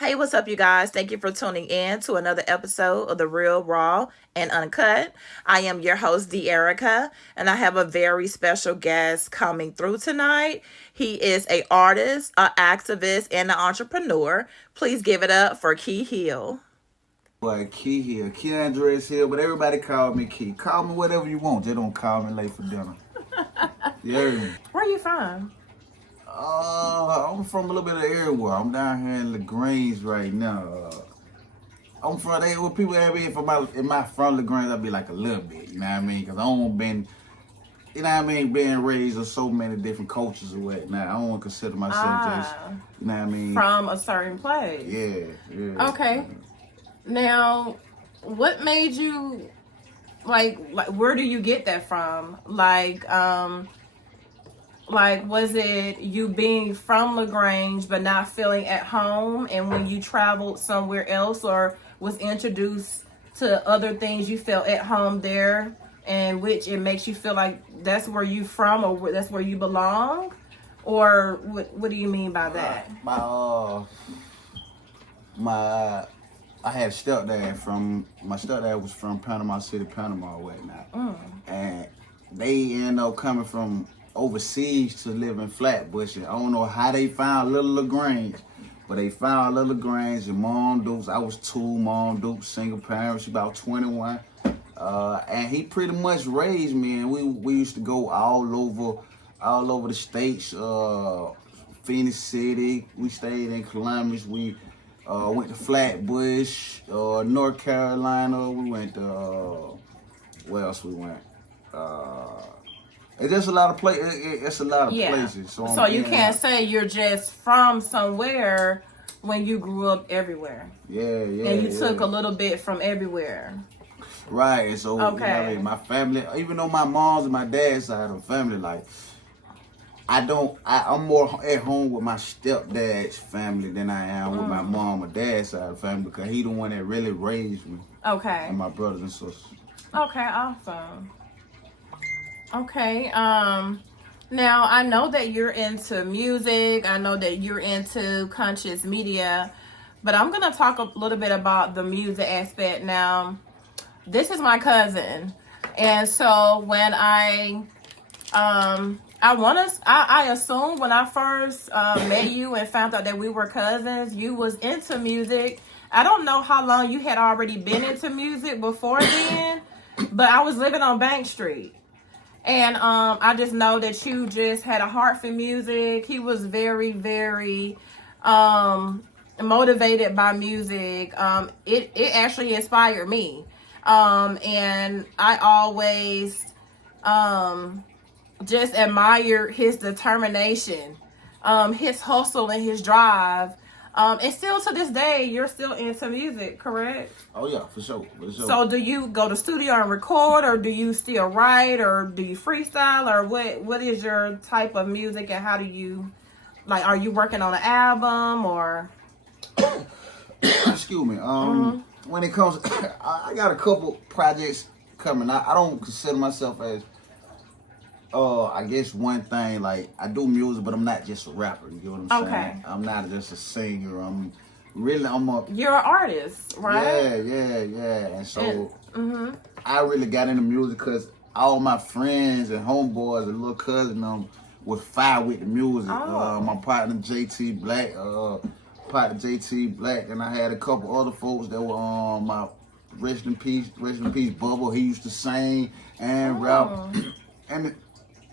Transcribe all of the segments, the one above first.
Hey, what's up, you guys? Thank you for tuning in to another episode of The Real, Raw, and Uncut. I am your host, D. Erica, and I have a very special guest coming through tonight. He is a artist, an activist, and an entrepreneur. Please give it up for Kee Hill. Boy, Kee Hill, Key Andres Hill, but everybody call me Key. Call me whatever you want, just don't call me late for dinner. Yeah. Where are you from? I'm from a little bit of everywhere. I'm down here in LaGrange right now. I'm from there. When people have me from LaGrange, I'll be like a little bit. You know what I mean? Cause I don't been, you know what I mean, being raised in so many different cultures and whatnot. I don't consider myself just, you know what I mean, from a certain place. Yeah. Okay. Now, what made you like? Where do you get that from? Like, was it you being from LaGrange but not feeling at home, and when you traveled somewhere else or was introduced to other things, you felt at home there, and which it makes you feel like that's where you from or that's where you belong? Or what do you mean by that? My I had a stepdad my stepdad was from Panama City, Panama, or whatnot, and they ended up coming from overseas to live in Flatbush. I don't know how they found Little LaGrange, but they found Little LaGrange and Mom Dukes. I was 2, Mom Dukes, single parent. She about 21, and he pretty much raised me. And we used to go all over the states. Phoenix City. We stayed in Columbus. We went to Flatbush, North Carolina. We went to where else we went? It's just a lot of It's a lot of places. So you can't say you're just from somewhere when you grew up everywhere. Yeah. And you took a little bit from everywhere. Right. So okay. You know what I mean? My family, even though my mom's and my dad's side of the family, like I'm more at home with my stepdad's family than I am with my mom or dad's side of the family, because he the one that really raised me. Okay. And my brothers and sisters. Okay, awesome. Okay, now I know that you're into music. I know that you're into conscious media, but I'm going to talk a little bit about the music aspect now. This is my cousin. And so when I assume when I first met you and found out that we were cousins, you was into music. I don't know how long you had already been into music before then, but I was living on Bank Street. And I just know that you just had a heart for music. He was very, very motivated by music. It actually inspired me. And I always just admired his determination, his hustle and his drive. And still to this day, you're still into music, correct? Oh yeah, for sure. So do you go to studio and record, or do you still write, or do you freestyle, or what is your type of music, and how do you, like, are you working on an album, or? Excuse me. When it comes, I got a couple projects coming. I don't consider myself as I guess one thing, like, I do music, but I'm not just a rapper. You get what I'm saying? Okay. I'm not just a singer. You're an artist, right? Yeah. And so I really got into music because all my friends and homeboys and little cousin was fire with the music. My partner JT Black, and I had a couple other folks that were my rest in peace Bubba. He used to sing and rap, and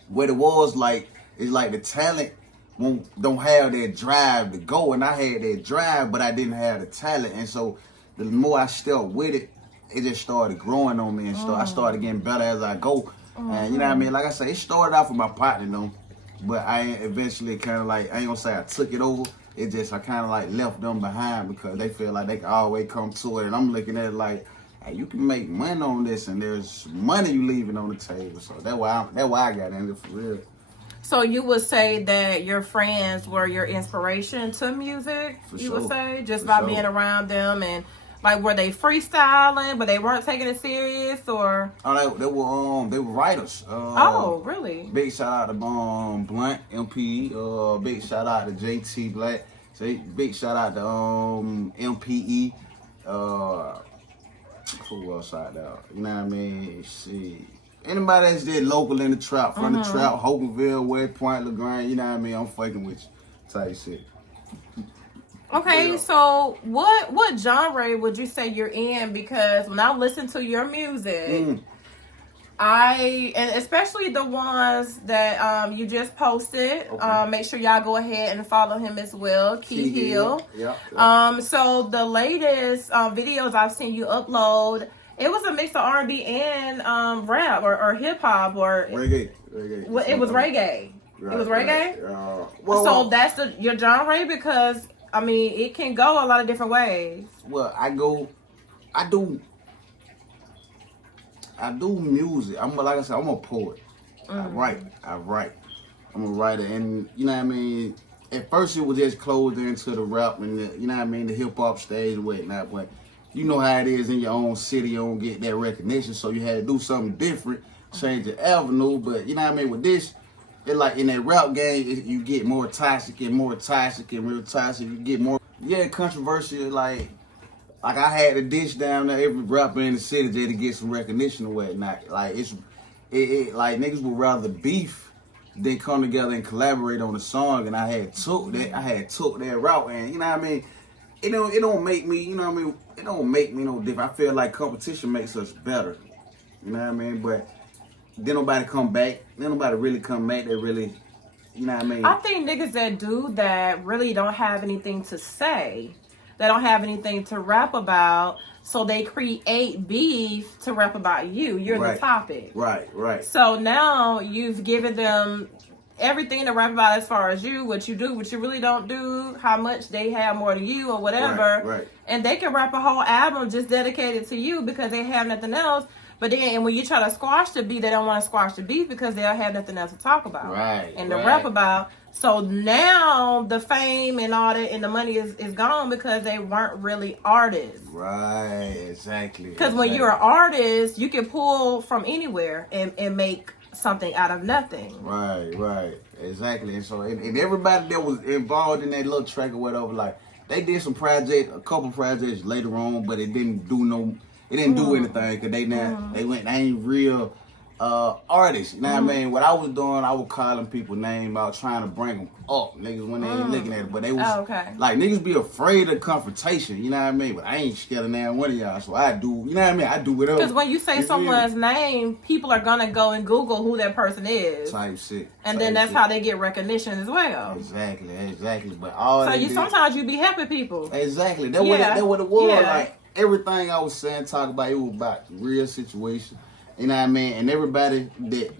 what it was like is like the talent don't have that drive to go, and I had that drive, but I didn't have the talent. And so the more I stepped with it, it just started growing on me, and I started getting better as I go. And you know what I mean? Like I say, it started off with my partner though, but I eventually kind of like, I ain't gonna say I took it over. It just, I kind of like left them behind because they feel like they can always come to it, and I'm looking at it like, hey, you can make money on this, and there's money you leaving on the table. So that's why I got into it for real. So you would say that your friends were your inspiration to music? For you sure. would say, just by being around them, and like, were they freestyling, but they weren't taking it serious, or? Oh, they were writers. Oh, really? Big shout out to Blunt MP. Big shout out to JT Black. So big shout out to MPE. Who else out there? You know what I mean? See. Anybody that's did local in the trap, from the trap, Hoganville, West Point, LaGrange, you know what I mean? I'm fucking with you. Type shit. Okay, so what genre would you say you're in? Because when I listen to your music, and especially the ones that you just posted, make sure y'all go ahead and follow him as well, Kee Hill. Yeah. So the latest videos I've seen you upload, it was a mix of R&B and rap or hip hop or reggae. It was reggae. Right, it was reggae. Right. So that's your genre, because I mean it can go a lot of different ways. Well, I do music. Like I said, I'm a poet. I write. I'm a writer, and you know what I mean. At first, it was just closed into the rap and the, you know what I mean, the hip hop stage and whatnot. But you know how it is in your own city. You don't get that recognition, so you had to do something different, change the avenue. But you know what I mean. With this, it like in that rap game, you get more toxic and real toxic. You get more controversial. Like I had to dish down to every rapper in the city just to get some recognition and whatnot. Like it like niggas would rather beef than come together and collaborate on a song, and I had took that route, and you know what I mean. It don't make me, you know what I mean. It don't make me no different. I feel like competition makes us better. You know what I mean. But then nobody come back. Then nobody really come back. They really, you know what I mean. I think niggas that do that really don't have anything to say. They don't have anything to rap about, so they create beef to rap about you. You're the topic. Right. So now you've given them everything to rap about as far as you, what you do, what you really don't do, how much they have more than you or whatever. Right. And they can rap a whole album just dedicated to you because they have nothing else. But then, and when you try to squash the beef, they don't want to squash the beef because they'll have nothing else to talk about and to rap about. So now the fame and all that and the money is gone because they weren't really artists. Right, exactly. Because when you're an artist, you can pull from anywhere and make something out of nothing. Right, exactly. And so, and everybody that was involved in that little track or whatever, like they did a couple projects later on, but it didn't do anything because they ain't real artists. You know what I mean? What I was doing, I was calling people names out, trying to bring them up. Niggas when they ain't looking at it, but they was like niggas be afraid of confrontation. You know what I mean? But I ain't scared of now one of y'all, so I do. You know what I mean? I do whatever. Because when you say someone's name, people are gonna go and Google who that person is. Type shit. And then that's how they get recognition as well. Exactly. But sometimes you be helping people. Exactly. That's what it was. Yeah. Like everything I was saying, talk about, it was about real situation. You know what I mean? And everybody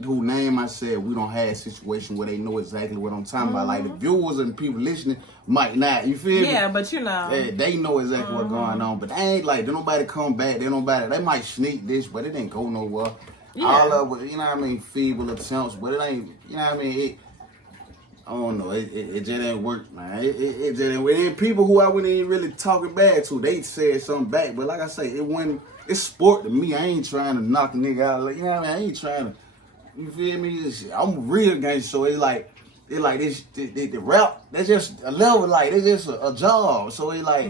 who name I said, we don't have a situation where they know exactly what I'm talking about. Like the viewers and people listening might not. You feel me? Yeah, but you know. They know exactly what's going on. But they ain't like, nobody come back. They might sneak this, but it didn't go nowhere. Yeah. All of it, you know what I mean, feeble attempts, but it ain't, you know what I mean, I don't know, it just ain't work, man. It just ain't. And people who I wouldn't even really talking bad to, they said something back. But like I say, it's sport to me. I ain't trying to knock a nigga out. Like, you know what I mean? I ain't trying to, you feel me? I'm real gangster, so it's like this, the rap, that's just a level, like, it's just a job. So it's like,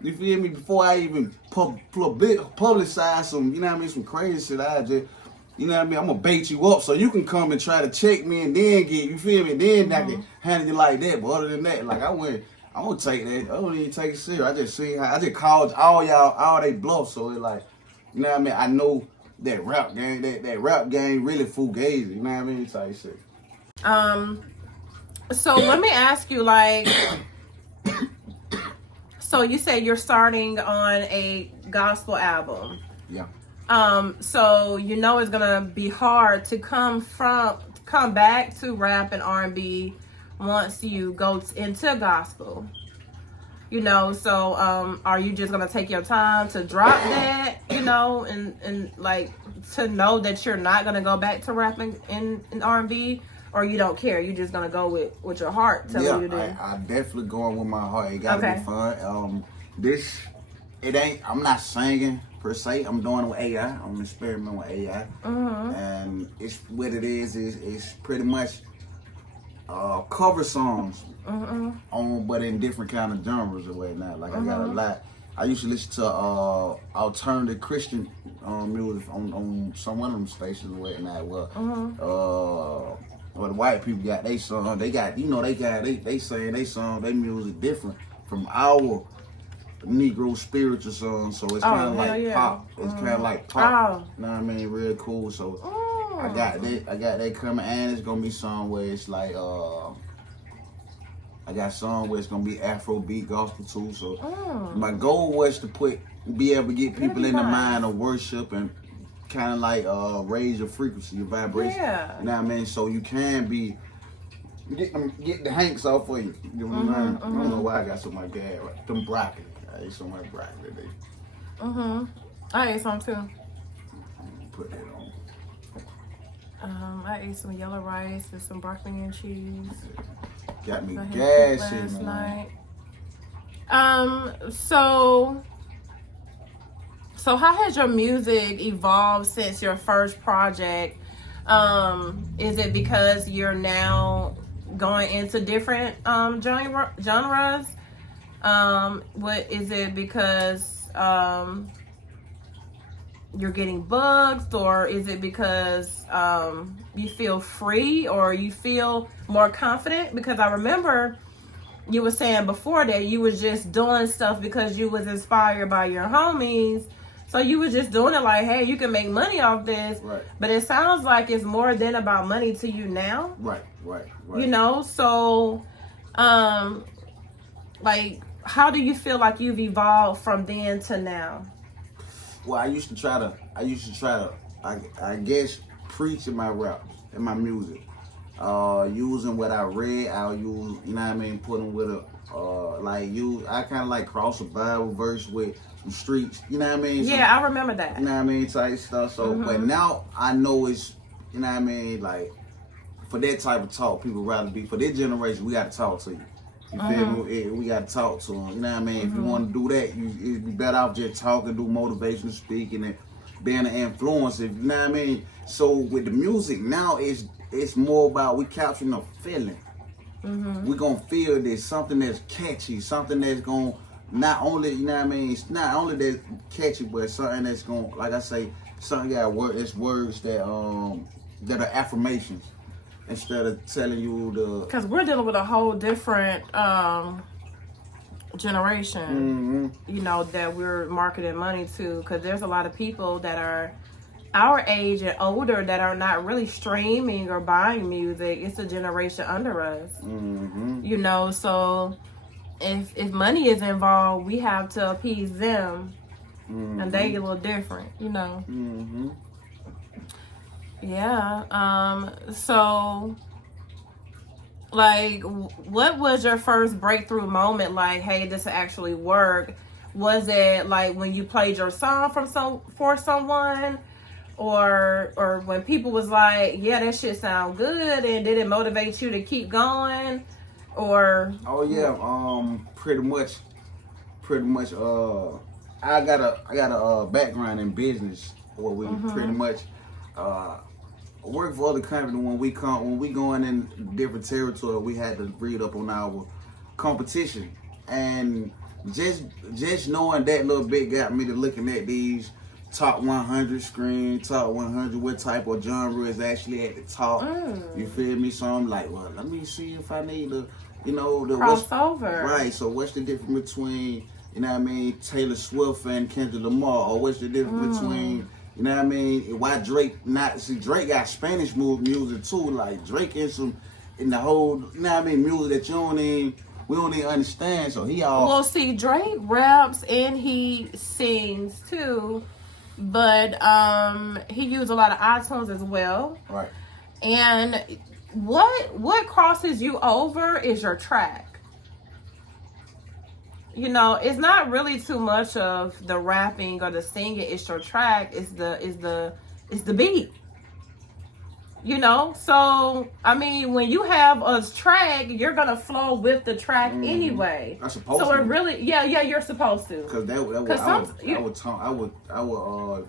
you feel me? Before I even publicize some, you know what I mean, some crazy shit, I just, you know what I mean, I'm gonna bait you up so you can come and try to check me and then get, you feel me? Then I can handle it like that. But other than that, like I'm gonna take that. I don't even take it serious. I just called all they bluff. So it's like, you know what I mean? I know that rap game, that rap game really fugazi. You know what I mean? Type shit. So let me ask you, like, so you said you're starting on a gospel album. Yeah. So you know it's gonna be hard to come back to rap and R&B once you go into gospel. You know, so are you just gonna take your time to drop that, you know, and like to know that you're not gonna go back to rapping in R&B, or you don't care? You just gonna go with your heart telling you to do? I definitely going with my heart. It gotta be fun. I'm not singing per se. I'm doing it with AI. I'm experimenting with AI, and it's what it is. It's pretty much cover songs on, but in different kind of genres or whatnot. Like I got a lot. I used to listen to alternative Christian music on some one of them stations or whatnot. Well, the white people got they song. They got they saying they song, they music different from our Negro spiritual song. So it's kind of like pop. It's kind of like pop. You know what I mean? Real cool. So I got that coming, and it's gonna be song where it's like I got song where it's gonna be Afrobeat gospel too. So my goal was to be able to get people in the mind of worship and kind of like raise your frequency, your vibration. Yeah. You know what I mean? So you can be get the hanks off for you. You know what I mean? I don't know why I got so much gas. Right? Them broccoli. I ate so much broccoli today. I ate some too. Put that on. I ate some yellow rice and some broccoli and cheese. Got me gassy last night. So how has your music evolved since your first project? Is it because you're now going into different genres? What is it because you're getting booked, or is it because you feel free or you feel more confident? Because I remember you were saying before that you was just doing stuff because you was inspired by your homies. So you was just doing it like, hey, you can make money off this. Right. But it sounds like it's more than about money to you now. Right. You know, so like, how do you feel like you've evolved from then to now? Well, I used to try to, I guess, preach in my raps, in my music. Using what I read, I'll use, you know what I mean, putting with a, I kind of like cross a Bible verse with some streets, you know what I mean? Yeah, I remember that. You know what I mean, type stuff. So, but now I know it's, you know what I mean, like, for that type of talk, people rather be, for this generation, we got to talk to you. You feel me? We got to talk to them. You know what I mean? If you want to do that, it'd be better off just talking, do motivational speaking, and being an influencer. You know what I mean? So with the music now, it's more about we capturing a feeling. We're going to feel this, something that's catchy, something that's going to not only, you know what I mean, it's not only that catchy, but something that's going to, like I say, something got words that are affirmations. Instead of telling you because we're dealing with a whole different generation, you know, that we're marketing money to. Because there's a lot of people that are our age and older that are not really streaming or buying music. It's a generation under us, you know. So if money is involved, we have to appease them, and they get a little different, you know. Yeah. So, like, what was your first breakthrough moment? Like, hey, this will actually work. Was it like when you played your song for someone, or when people was like, yeah, that shit sound good, and did it motivate you to keep going? Or pretty much. I got a background in business where we pretty much work for other companies. When we going in different territory, we had to read up on our competition, and just knowing that little bit got me to looking at these top 100 screen, top 100, what type of genre is actually at the top. You feel me? So I'm like, well, let me see if I need to, you know, the crossover. Right. So what's the difference between, you know what I mean, Taylor Swift and Kendrick Lamar, or what's the difference between, you know what I mean? Why Drake Drake got Spanish music too, like Drake in the whole, you know what I mean, music that we don't even understand. So he all well, see, Drake raps and he sings too, but he used a lot of iTunes as well. Right. And what crosses you over is your track. You know, it's not really too much of the rapping or the singing. It's your track. It's the beat. You know, so I mean, when you have a track, you're gonna flow with the track anyway. I'm supposed to. So it really, yeah, you're supposed to. Because I would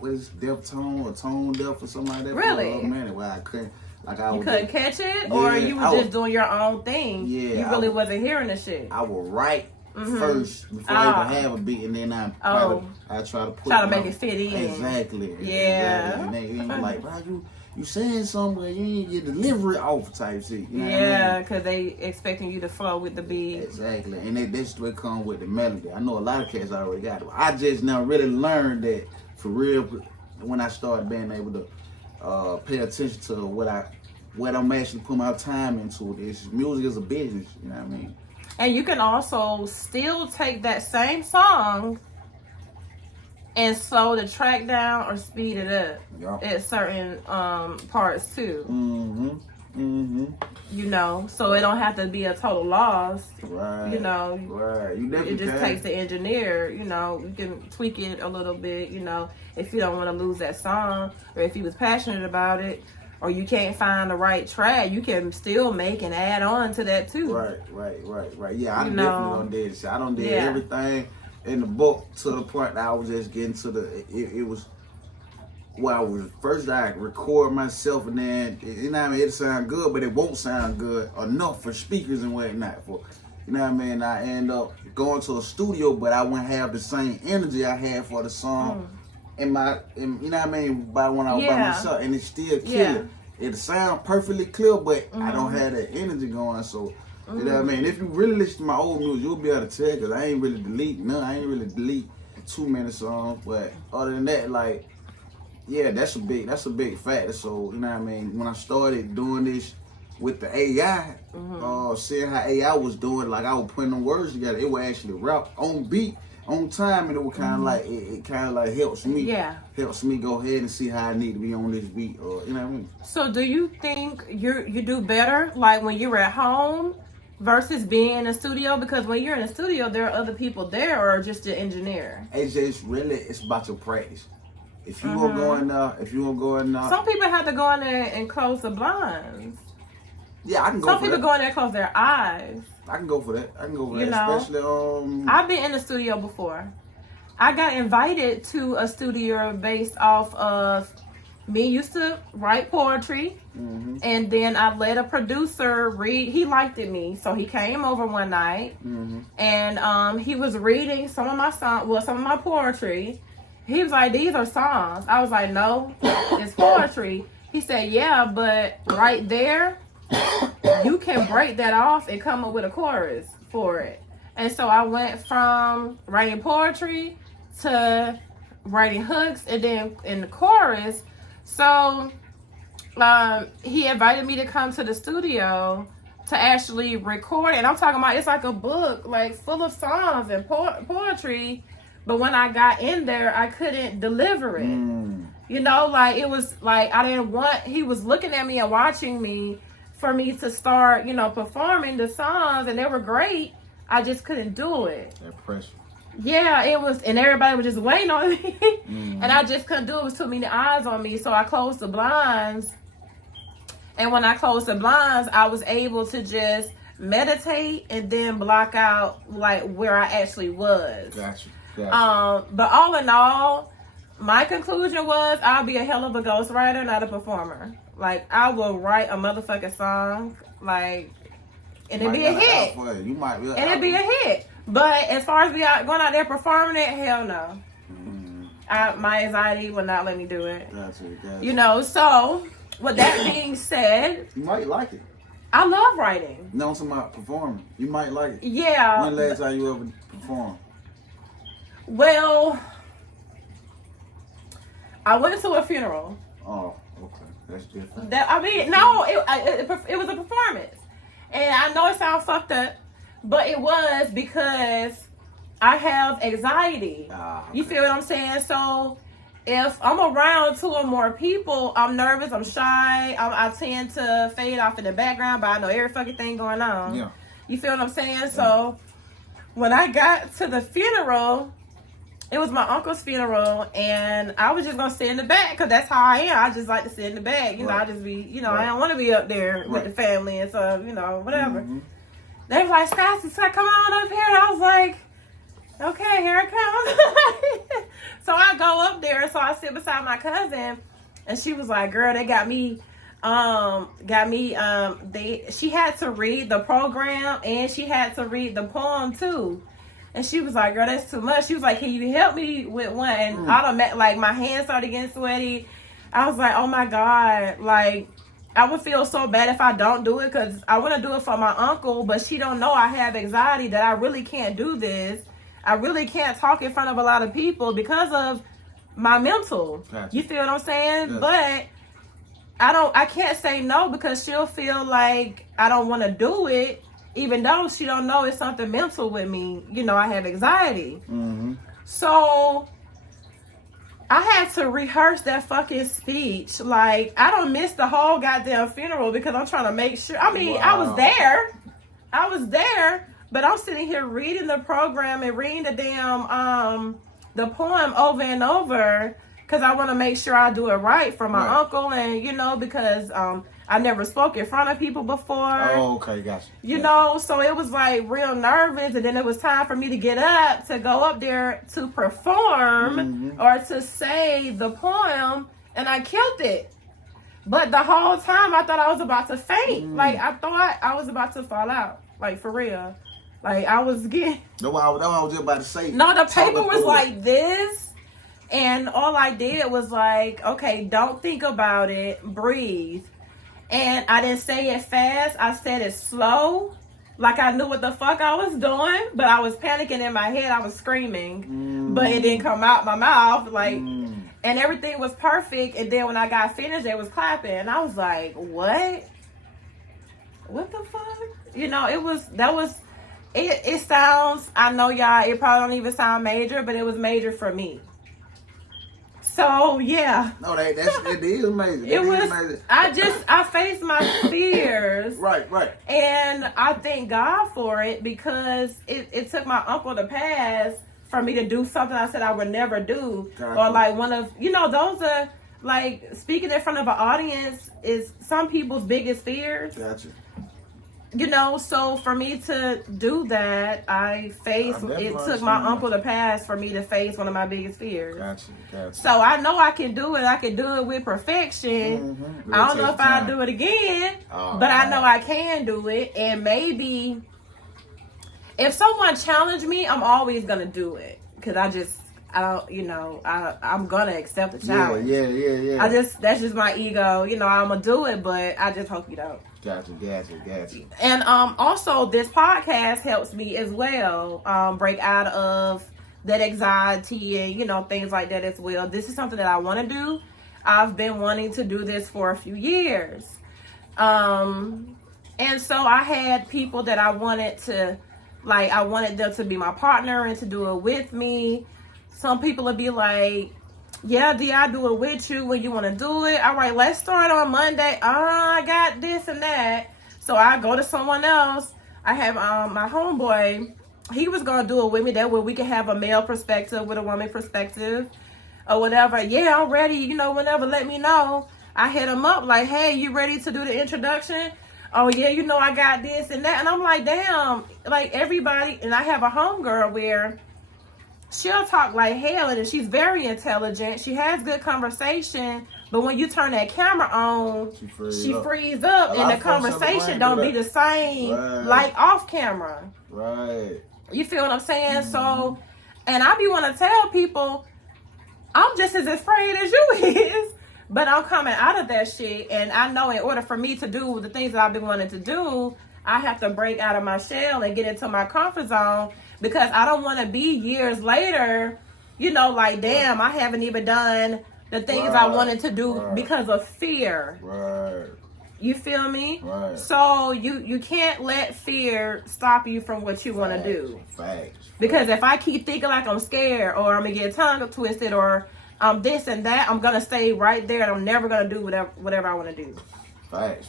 what is deaf tone or tone deaf or something like that. Really? For a minute where I couldn't. Like I You was couldn't catch it, or you I was just doing your own thing. Yeah, You really wasn't hearing the shit. I would write first before I even have a beat, and then I try to put try to make it fit in. Exactly. Yeah. And they be like, bro, you saying something, but you ain't get delivery off type shit. You know yeah, because they expecting you to flow with the beat. Exactly, and that's what come with the melody. I know a lot of cats already got it. I just now really learned that for real when I started being able to pay attention to what I'm actually putting my time into. This music is a business. You know what I mean? And you can also still take that same song and slow the track down or speed it up at certain parts too. You know, so it don't have to be a total loss. Right. You know, right. You definitely it just takes the engineer. You know, you can tweak it a little bit. You know, if you don't want to lose that song, or if you was passionate about it, or you can't find the right track, you can still make and add on to that too. Right. Yeah, I definitely done did shit. I done did everything in the book to the point that I was just getting to it was well, I was first I record myself, and then you know what I mean, it sound good, but it won't sound good enough for speakers and whatnot. For you know what I mean, I end up going to a studio, but I wouldn't have the same energy I had for the song. You know what I mean, by when I was by myself, and it still kill it. It sound perfectly clear, but I don't have that energy going. So you know what I mean. If you really listen to my old music, you'll be able to tell, because I ain't really delete none. I ain't really delete too many songs, but other than that, like. Yeah, that's a big factor. So, you know what I mean? When I started doing this with the AI, seeing how AI was doing, like I was putting them words together, it would actually rap on beat, on time, and it would kind of like, it kind of like helps me. Yeah. Helps me go ahead and see how I need to be on this beat, or you know what I mean? So do you think you do better, like when you're at home versus being in a studio? Because when you're in a studio, there are other people there, or just the engineer? It's just really, it's about your practice. If you gonna go in there, some people have to go in there and close the blinds. Yeah, I can go for that. Some people go in there and close their eyes. I can go for that. You know, especially I've been in the studio before. I got invited to a studio based off of me used to write poetry, and then I let a producer read. He liked it me, so he came over one night, and he was reading some of my poetry. He was like, "These are songs." I was like, "No, it's poetry." He said, "Yeah, but right there, you can break that off and come up with a chorus for it." And so I went from writing poetry to writing hooks, and then in the chorus. So he invited me to come to the studio to actually record, and I'm talking about, it's like a book, like full of songs and poetry. But when I got in there, I couldn't deliver it. You know, like it was like I didn't want. He was looking at me and watching me for me to start, you know, performing the songs, and they were great. I just couldn't do it. That pressure. Yeah, it was, and everybody was just waiting on me, and I just couldn't do it. It was too many eyes on me, so I closed the blinds. And when I closed the blinds, I was able to just meditate and then block out like where I actually was. Gotcha. But all in all, my conclusion was I'll be a hell of a ghostwriter, not a performer. Like I will write a motherfucking song, like, and it'd be a hit. You might be, and it'd be a hit. But as far as going out there performing it, hell no. My anxiety will not let me do it. Gotcha. You know. So with that being said, you might like it. I love writing. No, somebody performing. You might like it. Yeah. When last time you ever performed? Well, I went to a funeral. Oh, okay. That's different. No, it was a performance. And I know it sounds fucked up, but it was because I have anxiety. Okay. You feel what I'm saying? So if I'm around two or more people, I'm nervous, I'm shy, I tend to fade off in the background, but I know every fucking thing going on. Yeah. You feel what I'm saying? Yeah. So when I got to the funeral, it was my uncle's funeral, and I was just going to sit in the back because that's how I am. I just like to sit in the back. You know, I just be, I don't want to be up there with the family and so, whatever. They was like, Scott, come on up here. And I was like, okay, here I come. So I go up there. So I sit beside my cousin, and she was like, girl, they got me got me she had to read the program and she had to read the poem too. And she was like, girl, that's too much. She was like, can you help me with one? And like my hands started getting sweaty. I was like, oh my God, like I would feel so bad if I don't do it, because I want to do it for my uncle, but she don't know I have anxiety, that I really can't do this. I really can't talk in front of a lot of people because of my mental. Gotcha. You feel what I'm saying? Yes. But I can't say no, because she'll feel like I don't want to do it, even though she don't know it's something mental with me. You know, I have anxiety. Mm-hmm. So I had to rehearse that fucking speech. Like, I don't miss the whole goddamn funeral because I'm trying to make sure. I mean, I was there, but I'm sitting here reading the program and reading the damn the poem over and over, because I want to make sure I do it right for my uncle, and you know, because I never spoke in front of people before. Oh, okay, gotcha. You know, so it was like real nervous, and then it was time for me to get up to go up there to perform or to say the poem, and I killed it. But the whole time I thought I was about to faint. Like, I thought I was about to fall out. Like, for real. Like, I was getting... That's what I was just about to say. No, the paper was like this, and all I did was like, okay, don't think about it, breathe. And I didn't say it fast. I said it slow, like I knew what the fuck I was doing, but I was panicking in my head. I was screaming, but it didn't come out my mouth. Like, and everything was perfect. And then when I got finished, they was clapping, and I was like, "What? What the fuck?" You know, it sounds. I know y'all. It probably don't even sound major, but it was major for me. So yeah. No, it is amazing. It was amazing. I faced my fears. Right. And I thank God for it, because it took my uncle to pass for me to do something I said I would never do. Gotcha. Or like one of, you know, those are like, speaking in front of an audience is some people's biggest fears. Gotcha. You know, so for me to do that, it took my uncle to pass for me to face one of my biggest fears. Gotcha. So I know I can do it. I can do it with perfection. I don't know if I'll do it again, but I know I can do it. And maybe if someone challenged me, I'm always going to do it. Because I'm going to accept the challenge. Yeah. That's just my ego. You know, I'm going to do it, but I just hope you don't. Gotcha. And also, this podcast helps me as well break out of that anxiety and, you know, things like that as well. This is something that I want to do. I've been wanting to do this for a few years. And so I had people that I wanted them to be my partner and to do it with me. Some people would be like, yeah, D, I do it with you when you want to do it. All right, let's start on Monday. I got this and that. So I go to someone else. I have my homeboy. He was going to do it with me. That way we can have a male perspective with a woman perspective or whatever. Yeah, I'm ready. You know, whenever, let me know. I hit him up like, hey, you ready to do the introduction? Oh, yeah, you know, I got this and that. And I'm like, damn, like everybody. And I have a homegirl where she'll talk like hell, and she's very intelligent. She has good conversation, but when you turn that camera on, she frees up, and the conversation don't be the same like off camera. Right. You feel what I'm saying? So, and I be want to tell people, I'm just as afraid as you is, but I'm coming out of that shit, and I know in order for me to do the things that I've been wanting to do, I have to break out of my shell and get into my comfort zone. Because I don't want to be years later, you know, like, damn, I haven't even done the things I wanted to do because of fear. Right. You feel me? Right. So you can't let fear stop you from what you want to do. Facts. Because if I keep thinking like I'm scared, or I'm going to get tongue twisted, or this and that, I'm going to stay right there, and I'm never going to do whatever I want to do. Facts.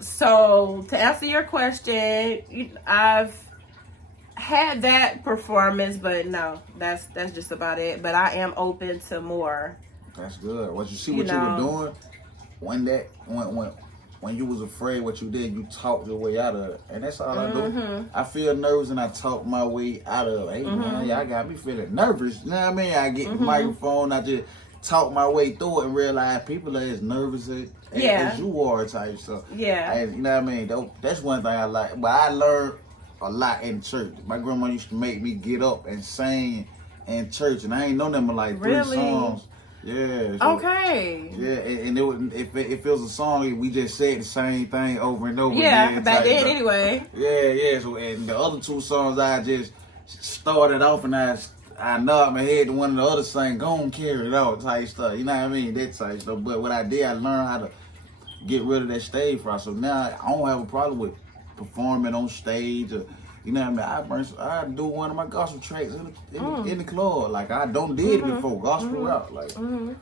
So to answer your question, I've had that performance, but no, that's just about it. But I am open to more. That's good. What you were doing when you was afraid, what you did, you talked your way out of it, and that's all I do. I feel nervous and I talk my way out of it. Hey man, y'all got me feeling nervous. You know what I mean? I get the microphone, I just talk my way through it and realize people are as nervous as you are type stuff. Yeah. And, you know what I mean? That's one thing I like. But I learned a lot in church. My grandma used to make me get up and sing in church, and I ain't know them but like 3 songs. Yeah. So, okay. Yeah, and if it was a song, we just said the same thing over and over again. Yeah, back then anyway. Yeah. So, and the other 2 songs, I just started off and I nodded my head to one of the other saying, go and carry it out type stuff. You know what I mean? That type stuff. But what I did, I learned how to get rid of that stage fright. So now I don't have a problem with performing on stage or, you know what I mean? I do one of my gospel tracks in the club. Like, I don't did it before. Gospel rock. Like, you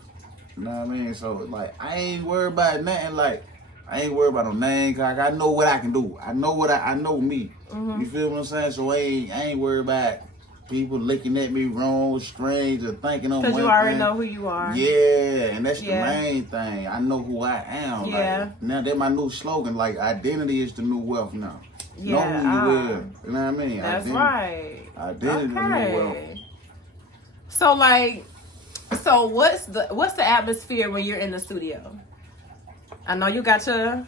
know what I mean? So, like, I ain't worried about nothing. Like, I ain't worried about no name. Like, I know what I can do. I know me. You feel what I'm saying? So, I ain't worried about people looking at me wrong, strange, or thinking I'm because you already know who you are. Yeah, and that's the main thing. I know who I am. Yeah. Like, now, that's my new slogan. Like, identity is the new wealth now. Yeah. Know who you is. You know what I mean? That's right. Identity is the new wealth. So what's the atmosphere when you're in the studio? I know you got your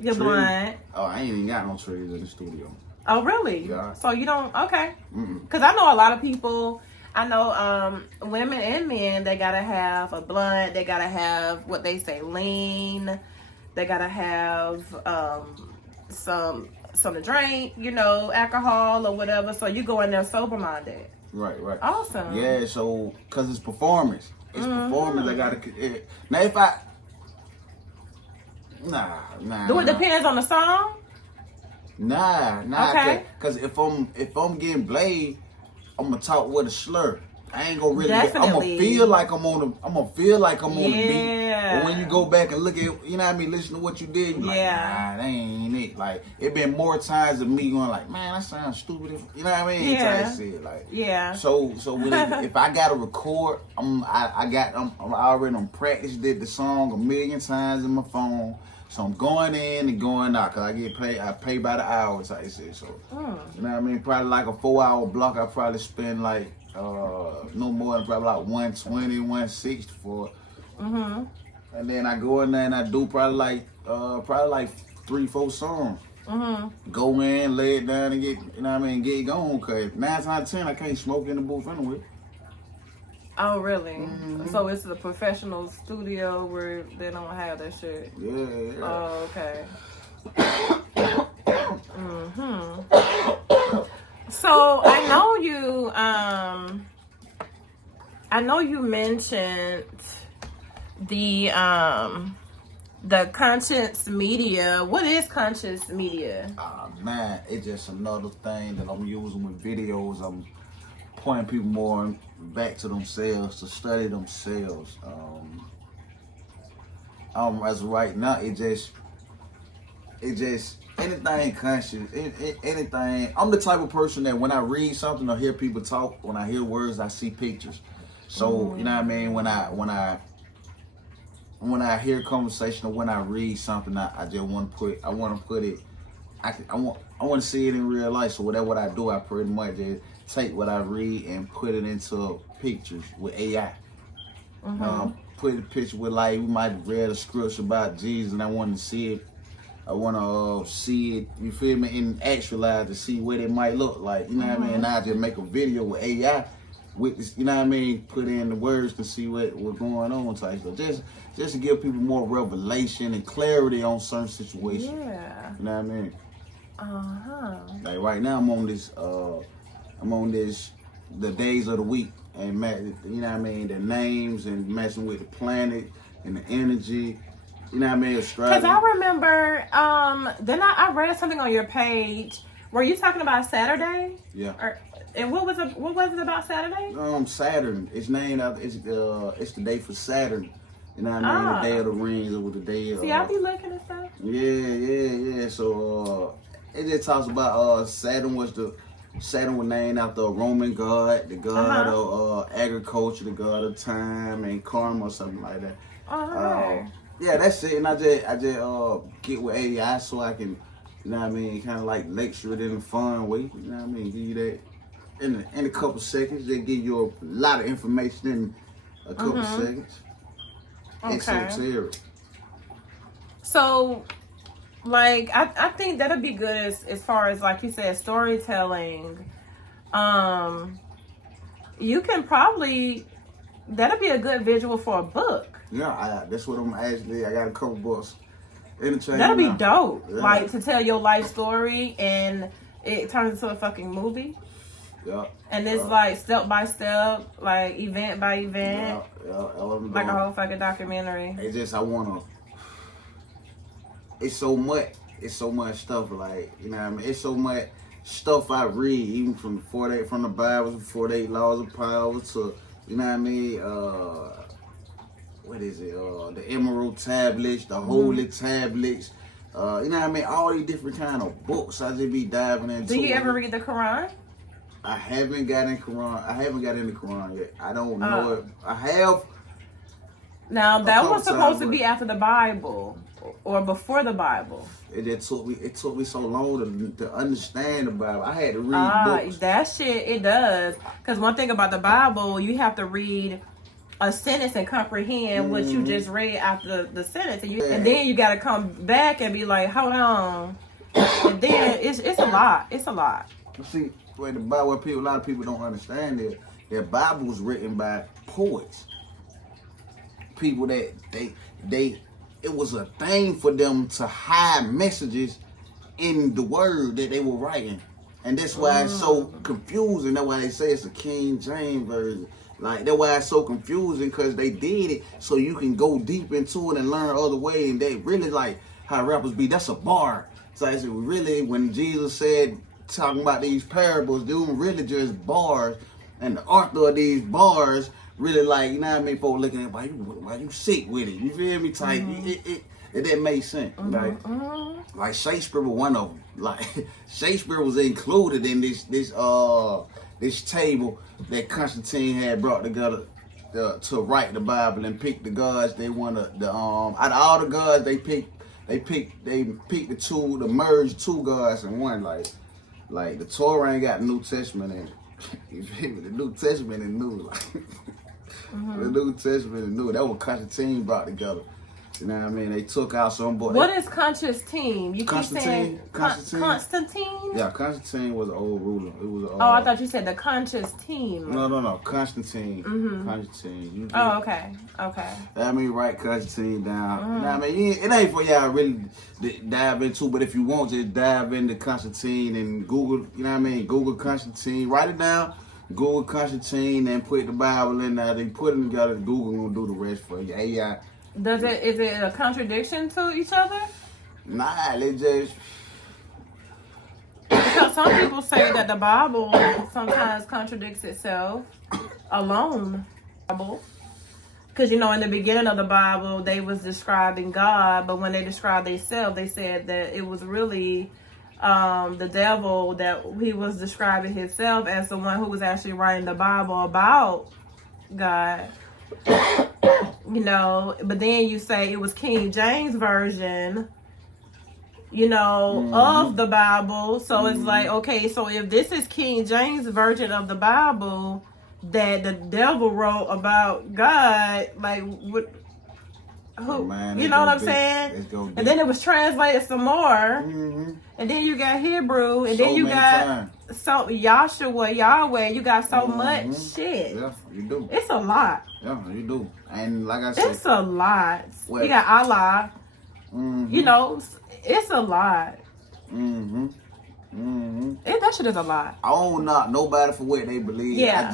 blunt. Oh, I ain't even got no trees in the studio. Oh, really? Yeah. So you don't, okay. Because I know a lot of people, I know women and men, they got to have a blunt. They got to have what they say, lean. They got to have some to drink, you know, alcohol or whatever. So you go in there sober-minded. Right. Awesome. Yeah, so, because it's performance. It's performance. I got to, now if I, nah. Do it depends on the song? Nah. Okay. Because if I'm getting bladed, I'm gonna talk with a slur. I ain't gonna really. Definitely. I'm gonna feel like I'm on the beat. Yeah. But when you go back and look at, you know what I mean, listen to what you did, you're like, nah, that ain't it. Like, it been more times than me going like, man, that sounds stupid. You know what I mean? Yeah. Type shit. Like, yeah. So when if I gotta record, I'm already practiced the song 1,000,000 times in my phone. So I'm going in and going out because I pay by the hour type shit. So you know what I mean? Probably like a 4-hour block. I probably spend like no more than probably like 120, 160 for it. And then I go in there and I do probably like 3-4 songs. Go in, lay it down and get, you know what I mean, get going. Cause 9 times out of 10 I can't smoke in the booth anyway. Oh, really? So it's a professional studio where they don't have that shit? Yeah. Oh, okay. So I know you mentioned the conscious media. What is conscious media? Man, it's just another thing that I'm using with videos. I'm pointing people more back to themselves, to study themselves. As of right now, it just anything conscious, anything. I'm the type of person that when I read something or hear people talk, when I hear words, I see pictures. So you know what I mean. When I hear conversation or when I read something, I just want to put it. I want to see it in real life. So whatever what I do, I pretty much just take what I read and put it into pictures with AI. Put a picture with, like, we might have read a script about Jesus and I want to see it. I want to see it, you feel me, and actualize to see what it might look like. You know what I mean? And I just make a video with AI with this, you know what I mean, put in the words to see what's going on type stuff. Just to give people more revelation and clarity on certain situations. Yeah. You know what I mean? Like right now I'm on this the days of the week and you know what I mean, the names and messing with the planet and the energy. You know what I mean? Astrology. Because I remember, then I read something on your page. Were you talking about Saturday? Yeah. And what was it about Saturday? Saturn. It's named after, it's the day for Saturn. You know what I mean? The day of the rings, or the day of. See, I be looking at stuff. Yeah. So it just talks about Saturn was named after a Roman god, the god of agriculture, the god of time and karma, or something like that. Yeah, that's it. And I just get with AI so I can, you know what I mean, kind of like lecture it in a fun way. You know what I mean? Give you that in a couple seconds. They give you a lot of information in a couple seconds. esoteric. So, like, I think that'll be good as far as, like you said, storytelling. You can probably, that'll be a good visual for a book. Yeah, that's what I'm actually. I got a couple books in the chain. That'll be dope. Yeah. Like, to tell your life story and it turns into a fucking movie. Yeah. And it's like step by step, like event by event. Yeah. Like a whole fucking documentary. It's just it's so much stuff, like, you know what I mean? It's so much stuff I read, even from the Bible, 48 Laws of Power to, you know what I mean, what is it? The Emerald Tablets, the Holy Tablets, you know what I mean? All these different kind of books I just be diving into. Do you ever read the Quran? I haven't got in the Quran yet. I don't know it. I have. Now that was supposed to be after the Bible or before the Bible. It took me so long to understand the Bible. I had to read books. That shit, it does. Because one thing about the Bible, you have to read a sentence and comprehend what you just read after the sentence, and then you got to come back and be like, hold on. And then it's a lot. It's a lot. See, where the Bible, a lot of people don't understand it. The Bible was written by poets, people that it was a thing for them to hide messages in the word that they were writing, and that's why it's so confusing. That's why they say it's a King James version. Like, that's why it's so confusing, because they did it so you can go deep into it and learn other way. And they really, like how rappers be, that's a bar. So I said, really, when Jesus said, talking about these parables, they were really just bars. And the author of these bars really, like, you know what I mean, folks looking at, why you sick with it? You feel me? Type. It didn't make sense. Like Shakespeare was one of them. Like, Shakespeare was included in this table that Constantine had brought together to write the Bible and pick the gods they wanted. Out of all the gods they picked the two, to merge two gods in one. Like the Torah ain't got the New Testament in it. You feel me? The New Testament is new. The New Testament is new. That was Constantine brought together. You know what I mean? They took out some boy. What is Constantine? You keep saying Constantine? Yeah, Constantine was an old ruler. It was. I thought you said the conscious team. No. Constantine. Constantine. Okay. I mean, write Constantine down. You know what I mean? It ain't for y'all really dive into, but if you want, just dive into Constantine and Google. You know what I mean? Google Constantine. Write it down. Google Constantine and put the Bible in there. They put them together. Google gonna do the rest for you. AI. Is it a contradiction to each other? Nah, they just... Because some people say that the Bible sometimes contradicts itself alone. Because, in the beginning of the Bible, they was describing God, but when they described themselves, they said that it was really the devil, that he was describing himself as the one who was actually writing the Bible about God. But then you say it was King James version, of the Bible. So it's like, okay, so if this is King James version of the Bible that the devil wrote about God, like, what? Who? Man, you know what I'm saying? And then it was translated some more, and then you got Hebrew, and then you got Yahshua, Yahweh. You got so much shit. Yeah, you do. It's a lot. Yeah, you do. And like I said, it's a lot. Well, you got Allah. It's a lot. That shit is a lot. I don't knock nobody for what they believe. Yeah.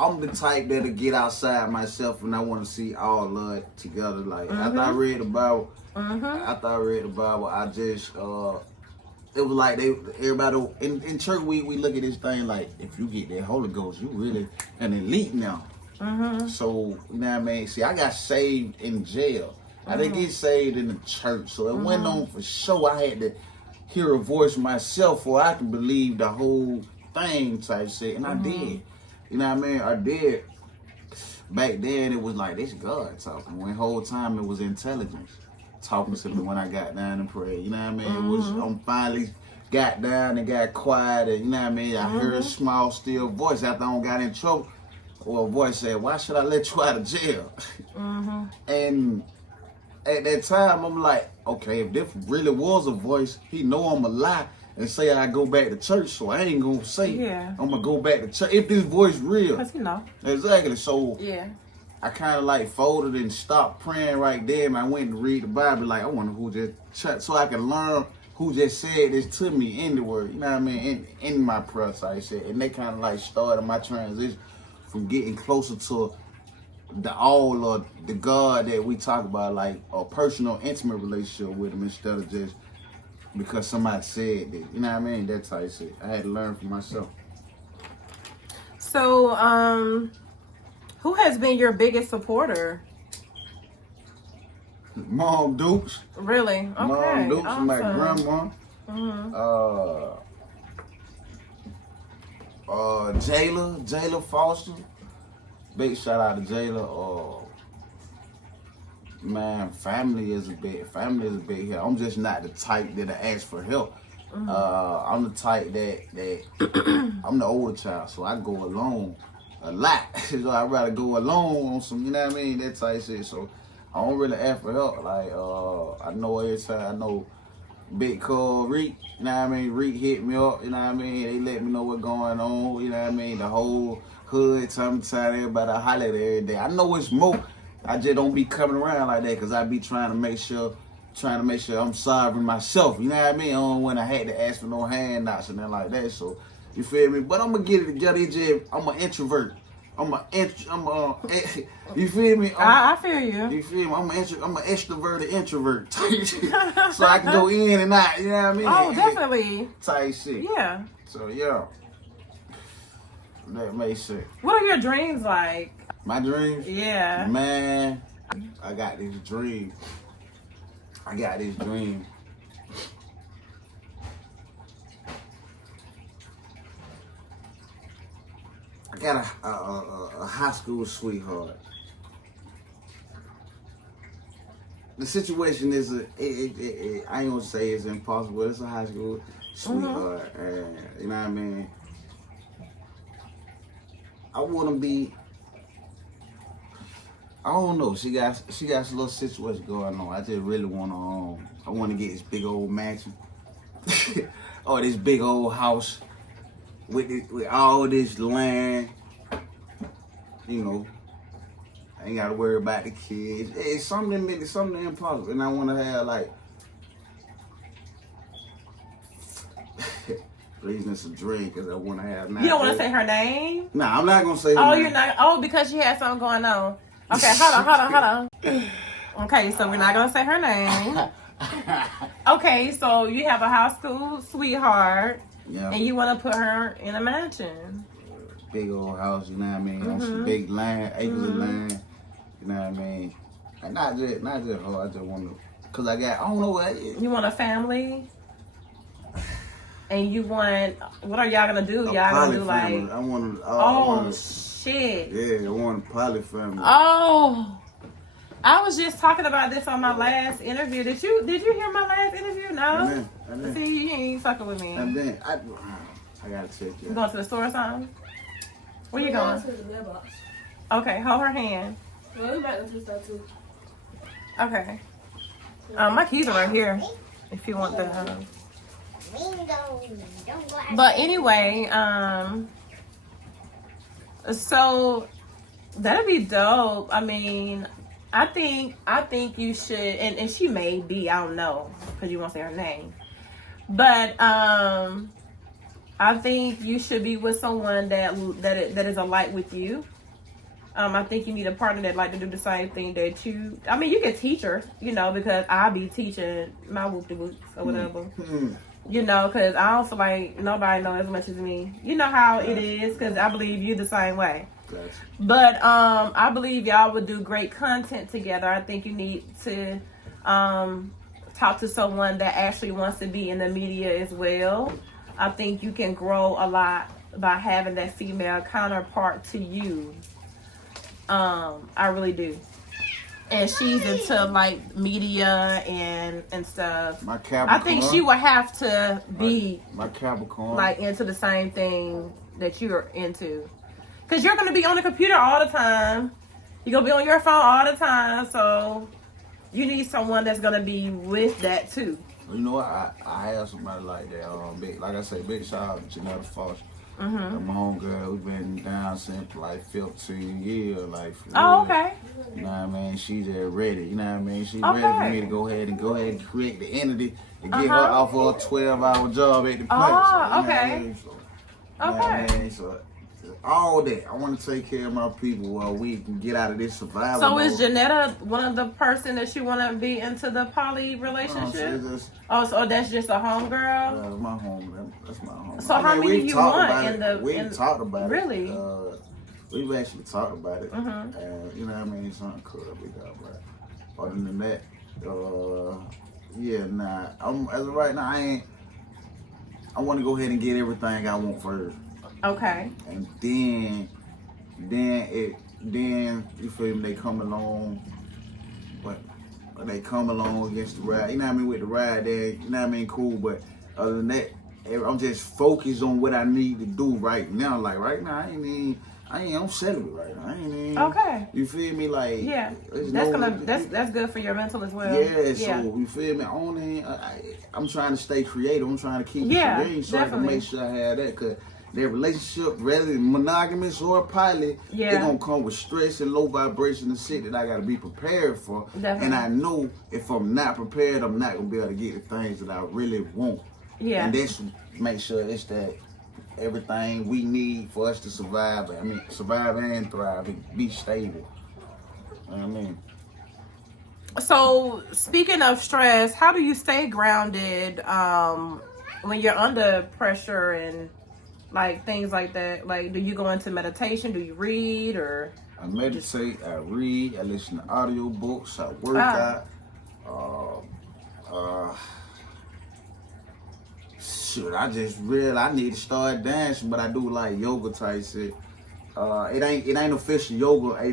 I'm the type that'll get outside myself and I want to see all love together. Like, after I read the Bible, I just, it was like everybody in church, we look at this thing like, if you get that Holy Ghost, you really an elite now. So, you know what I mean? See, I got saved in jail. I didn't get saved in the church. So it went on for sure. I had to hear a voice myself for I can believe the whole thing type shit. And I did. You know what I mean? I did. Back then, it was like, this God talking. When the whole time, it was intelligence talking to me when I got down and prayed. You know what I mean? It was, I finally got down and got quiet. And, you know what I mean? I heard a small, still voice after I got in trouble. or a voice said, "Why should I let you out of jail?" Mm-hmm. And at that time, I'm like, okay, if this really was a voice, he know I'm a lie and say I go back to church, so I ain't gonna say I'm gonna go back to church if this voice real. Cause you know. Exactly. So Yeah. I kind of like folded and stopped praying right there, and I went to read the Bible. Like, I wonder who just church, so I can learn who just said this to me in the word. You know what I mean? In my prayer, so I said, and they kind of like started my transition from getting closer to the all or the God that we talk about, like a personal, intimate relationship with him instead of just because somebody said that. You know what I mean? That's how I said. I had to learn for myself. So, who has been your biggest supporter? Mom Dukes. Really? Okay. Mom Dukes awesome. and my grandma. Mm-hmm. Jayla Foster. Big shout out to Jayla. Man, family is a big help. I'm just not the type that I ask for help. Mm-hmm. I'm the type that I'm the older child, so I go alone a lot. So I'd rather go alone on some, you know what I mean, that type of shit. So I don't really ask for help. Like I know every time, I know Big Cub Reek, you know what I mean, Reek hit me up, you know what I mean, they let me know what's going on, you know what I mean, the whole hood, sometimes everybody holler at every day. I know it's more. I just don't be coming around like that because I be trying to make sure I'm sovereign myself. You know what I mean? When I had to ask for no handouts and nothing like that. So you feel me? But I'm gonna get it together. I'm an introvert. You feel me? I feel you. You feel me? I'm an extroverted introvert type shit. So I can go in and out. You know what I mean? Oh, definitely. Type shit. Yeah. So yeah. That makes sense. What are your dreams like? My dreams? Yeah. Man, I got this dream. I got a high school sweetheart. The situation is, I ain't gonna say it's impossible. It's a high school sweetheart. And, you know what I mean? I want to be, I don't know. She got a little situation going on. I just really want to, I want to get this big old mansion. Or this big old house with all this land. You know, I ain't got to worry about the kids. It's something impossible. And I want to have like, reasons to drink because I want to have. You don't want to say her name? Nah, I'm not gonna say her name. You're not. Oh, because she had something going on. Okay, hold on. Okay, so we're not gonna say her name. Okay, so you have a high school sweetheart, and you want to put her in a mansion. Big old house, you know what I mean? On some big land, acres of land, you know what I mean? And not just her. I just want to, cause I don't know what. You want a family? And you want, what are y'all gonna do? Y'all gonna do like, I want to, shit. Yeah, I want a poly family. Oh, I was just talking about this on my last interview. Did you hear my last interview? No? I didn't. See, you ain't fucking with me. I gotta check you. You going to the store or something? Where you going? To the mailbox. Okay, hold her hand. Well, we might go to the store too. Okay. My keys are right here. If you want the. But anyway, so that'd be dope. I mean, I think you should, and she may be, I don't know, because you won't say her name. But I think you should be with someone that is alike with you. I think you need a partner that like to do the same thing that you. I mean, you can teach her, because I'll be teaching my whoop-de-whoops or whatever. Because I don't feel like nobody knows as much as me. You know how it is, because I believe you the same way. Gotcha. But I believe y'all would do great content together. I think you need to talk to someone that actually wants to be in the media as well. I think you can grow a lot by having that female counterpart to you. I really do. And she's into like media and stuff. My Capricorn. I think she would have to be my Capricorn, like into the same thing that you're into. Because you're going to be on the computer all the time. You're going to be on your phone all the time. So you need someone that's going to be with that too. You know what? I have somebody like that. Big, like I say, big shout out to Janetta Foster. Mm-hmm. My homegirl, we've been down since like 15 years. Like, for real. Okay. You know what I mean? She's just ready. You know what I mean? She's Okay. ready for me to go ahead and create the entity and get her off of a 12-hour job at the place. Okay. So all that. I want to take care of my people while we can get out of this survival. So is Janetta one of the person that you want to be into the poly relationship? So that's just a homegirl? That's my home. That's my home. So how many you want in the... We've talked about it. Really? We've actually talked about it. And, you know what I mean? Something could be done. But other than that, as of right now, I want to go ahead and get everything I want first. Okay. And then you feel me? They come along, but they come along against the ride. You know what I mean? With the ride, there. You know what I mean? Cool. But other than that, I'm just focused on what I need to do right now. Like right now, I'm celibate right now. Okay. You feel me? Like yeah, that's good for your mental as well. Yeah. So you feel me? I'm trying to stay creative. I'm trying to keep it creative so I can make sure I have that. Cause their relationship, rather monogamous or poly, they're gonna come with stress and low vibration and shit that I gotta be prepared for. Definitely. And I know if I'm not prepared, I'm not gonna be able to get the things that I really want. Yeah. And this make sure it's that everything we need for us to survive. Survive and thrive and be stable. You know what I mean? So speaking of stress, how do you stay grounded when you're under pressure and like things like that? Like, do you go into meditation? Do you read or? I meditate, I read, I listen to audio books, I work out. Shit, I just realized I need to start dancing, but I do like yoga type shit. It ain't official yoga. I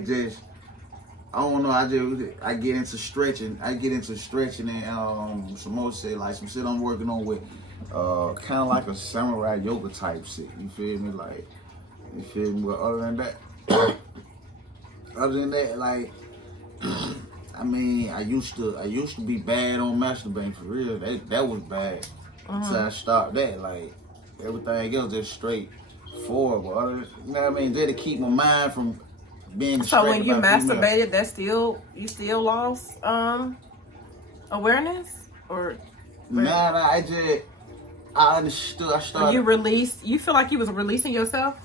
don't know. I get into stretching. And some more shit, like some shit I'm working on with. Kind of like a samurai yoga type shit. You feel me? Like, you feel me? But other than that, like, I used to be bad on masturbating for real. That was bad. So I stopped that. Like, everything else just straight forward. But other, you know what I mean? Just to keep my mind from being distracted. So when you masturbated, you still lost awareness or? Nah. I understood. I started. You feel like you was releasing yourself?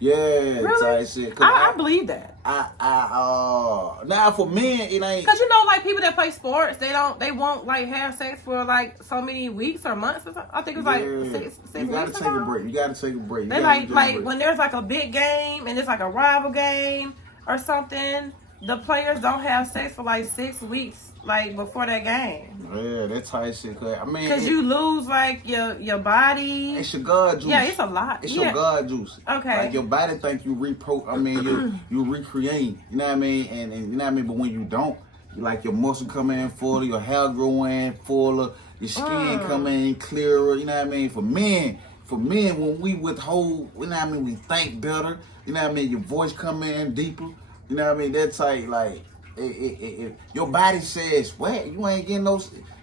Yeah, really? I believe that. Now for men, it ain't. Cause like people that play sports, they won't like have sex for like so many weeks or months. Or something. I think it's like 6 weeks. You gotta take a break. You gotta take a break. They like when there's like a big game and it's like a rival game or something. The players don't have sex for like 6 weeks, like before that game. Yeah, that's how it shit. Cause you lose like your body. It's your God juice. Yeah, it's a lot. It's your God juice. Okay. Like your body think you you recreate. You know what I mean? And you know what I mean? But when you don't, like your muscle come in fuller, your hair grow in fuller, your skin come in clearer. You know what I mean? For men, when we withhold, you know what I mean? We think better. You know what I mean? Your voice come in deeper. You know what I mean? That's like your body says, "What? You ain't getting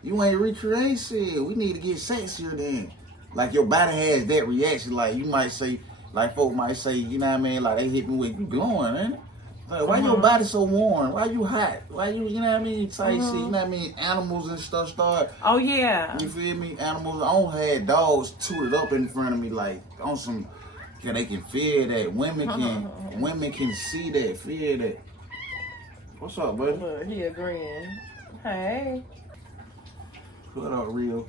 you ain't recreating shit. We need to get sexier then." Like your body has that reaction. Like you might say, like folk might say, you know what I mean? Like they hit me with, "You glowing, ain't it? Like why your body so warm? Why you hot? Why you know what I mean? Type shit. You know what I mean? Animals and stuff start. Oh yeah. You feel me? Animals. I don't had dogs tooted up in front of me like on some. Cause they can feel that. Women can see that, feel that. What's up, buddy? Look, he agreeing. Hey. What up, real?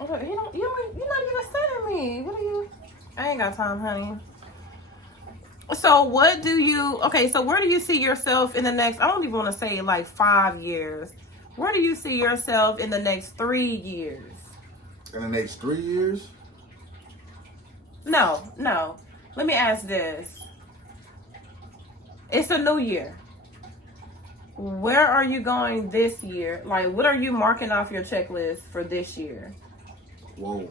Okay, you're not even sending me. What are you? I ain't got time, honey. So where do you see yourself in the next, I don't even want to say like 5 years. Where do you see yourself in the next 3 years? In the next 3 years? No. Let me ask this. It's a new year. Where are you going this year? Like, what are you marking off your checklist for this year? Whoa.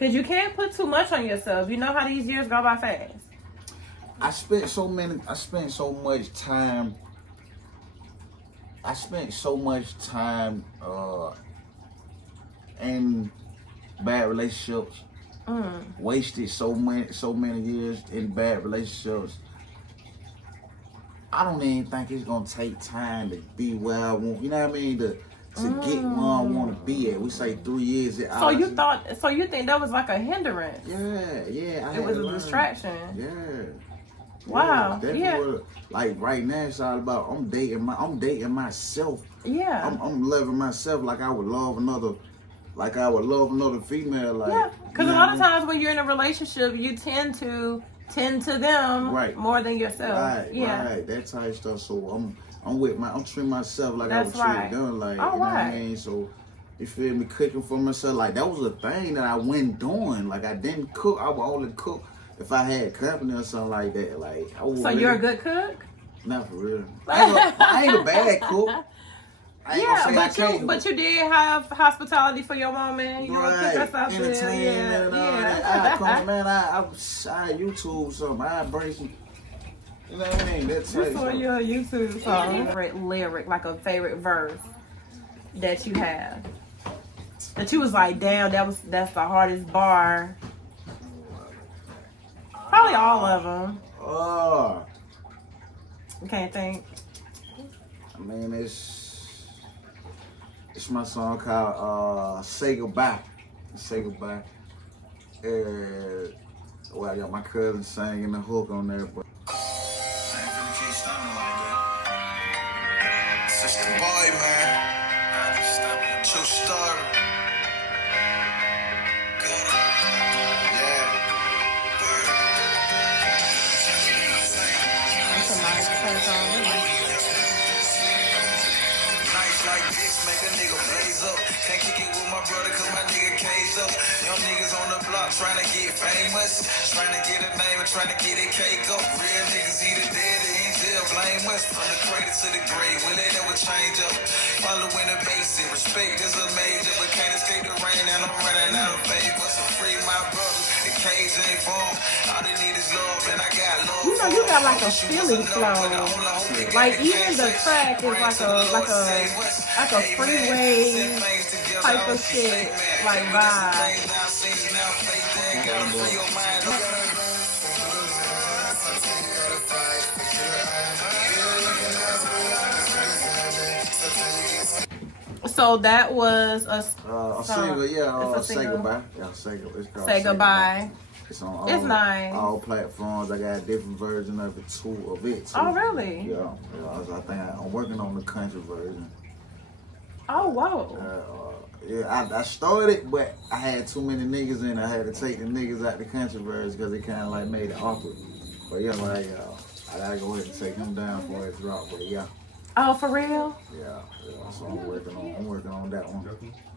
Cause you can't put too much on yourself. You know how these years go by fast. I spent so much time. In bad relationships. Wasted so many years in bad relationships. I don't even think it's gonna take time to be where I want. You know what I mean? To get where I want to be at. We say 3 years. So you think that was like a hindrance? Yeah. It was a distraction. Yeah. Wow. Yeah. Like right now, it's all about I'm dating myself. Yeah. I'm loving myself like I would love another female. Like, yeah. Because a lot of times when you're in a relationship, you tend to them more than yourself. Right. That type of stuff. So I'm treating myself like I was treated them. Like, you know what I mean? So you feel me? Cooking for myself. Like that was a thing that I wasn't doing. Like I didn't cook. I would only cook if I had company or something like that. Like so you're a good cook? Not for real. I ain't a bad cook. But you did have hospitality for your woman. You know, cook us out there. And all that. I come, man. I YouTube something. I bring some. You know what I mean? That's you saw your YouTube song. Favorite lyric, like a favorite verse that you have. That you was like, damn, that's the hardest bar. Probably all of them. You can't think. I mean, it's my song called Say Goodbye. Say Goodbye. Well, I got my cousin singing the hook on there, but I ain't finna keep stunning like that. It's the boy, man. True story. Like this, make a nigga blaze up. Can't kick it with my brother cause my nigga caged up. Young niggas on the block trying to get famous, trying to get a name and trying to get a cake up. Real niggas either dead or in jail, blame us. From the cradle to the grave, will they never change up? Following the basic, respect is a major, but can't escape the rain and I'm running out of favor. So free my brother, the cage ain't formed. All they need is love and I got love. You know, you got like a Philly flow. Like even the track is like a freeway type of shit, like vibe. So that was a single, Say Goodbye. Yeah, Say Goodbye. It's on it's nice. All platforms. I got a different version of it too. Oh, really? Yeah. I think I'm working on the country version. Oh, whoa. I started, but I had too many niggas in. I had to take the niggas out the country version because it kind of like made it awkward. But yeah, like I gotta go ahead and take him down for it drop. But yeah. Oh, for real? Yeah. So I'm working on that one.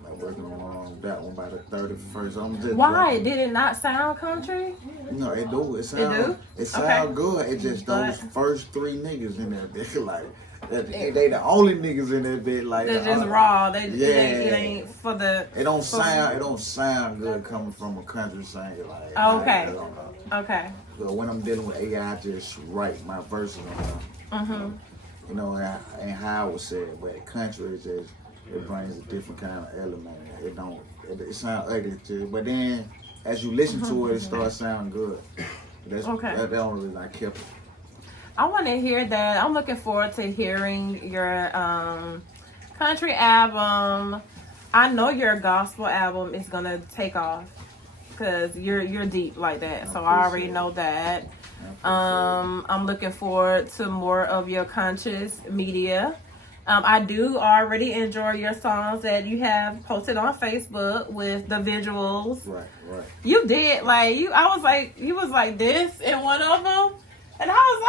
I'm working on that one by the 31st. Why? Did it not sound country? No, it do. It sound good. It just those first 3 niggas in there, they like they the only niggas in that bit. Like they're just raw. It ain't for the. It don't sound good coming from a country singer. Like okay. But when I'm dealing with AI, I just write my verses on them. You know, and how I would say it, but country is just, it brings a different kind of element. It sounds ugly too, but then as you listen to it, it starts sounding good. That's the only reason I kept it. I want to hear that. I'm looking forward to hearing your country album. I know your gospel album is gonna take off because you're deep like that. So I already know that. I'm looking forward to more of your conscious media. I do already enjoy your songs that you have posted on Facebook with the visuals. Right. You did you was like this in one of them, and I was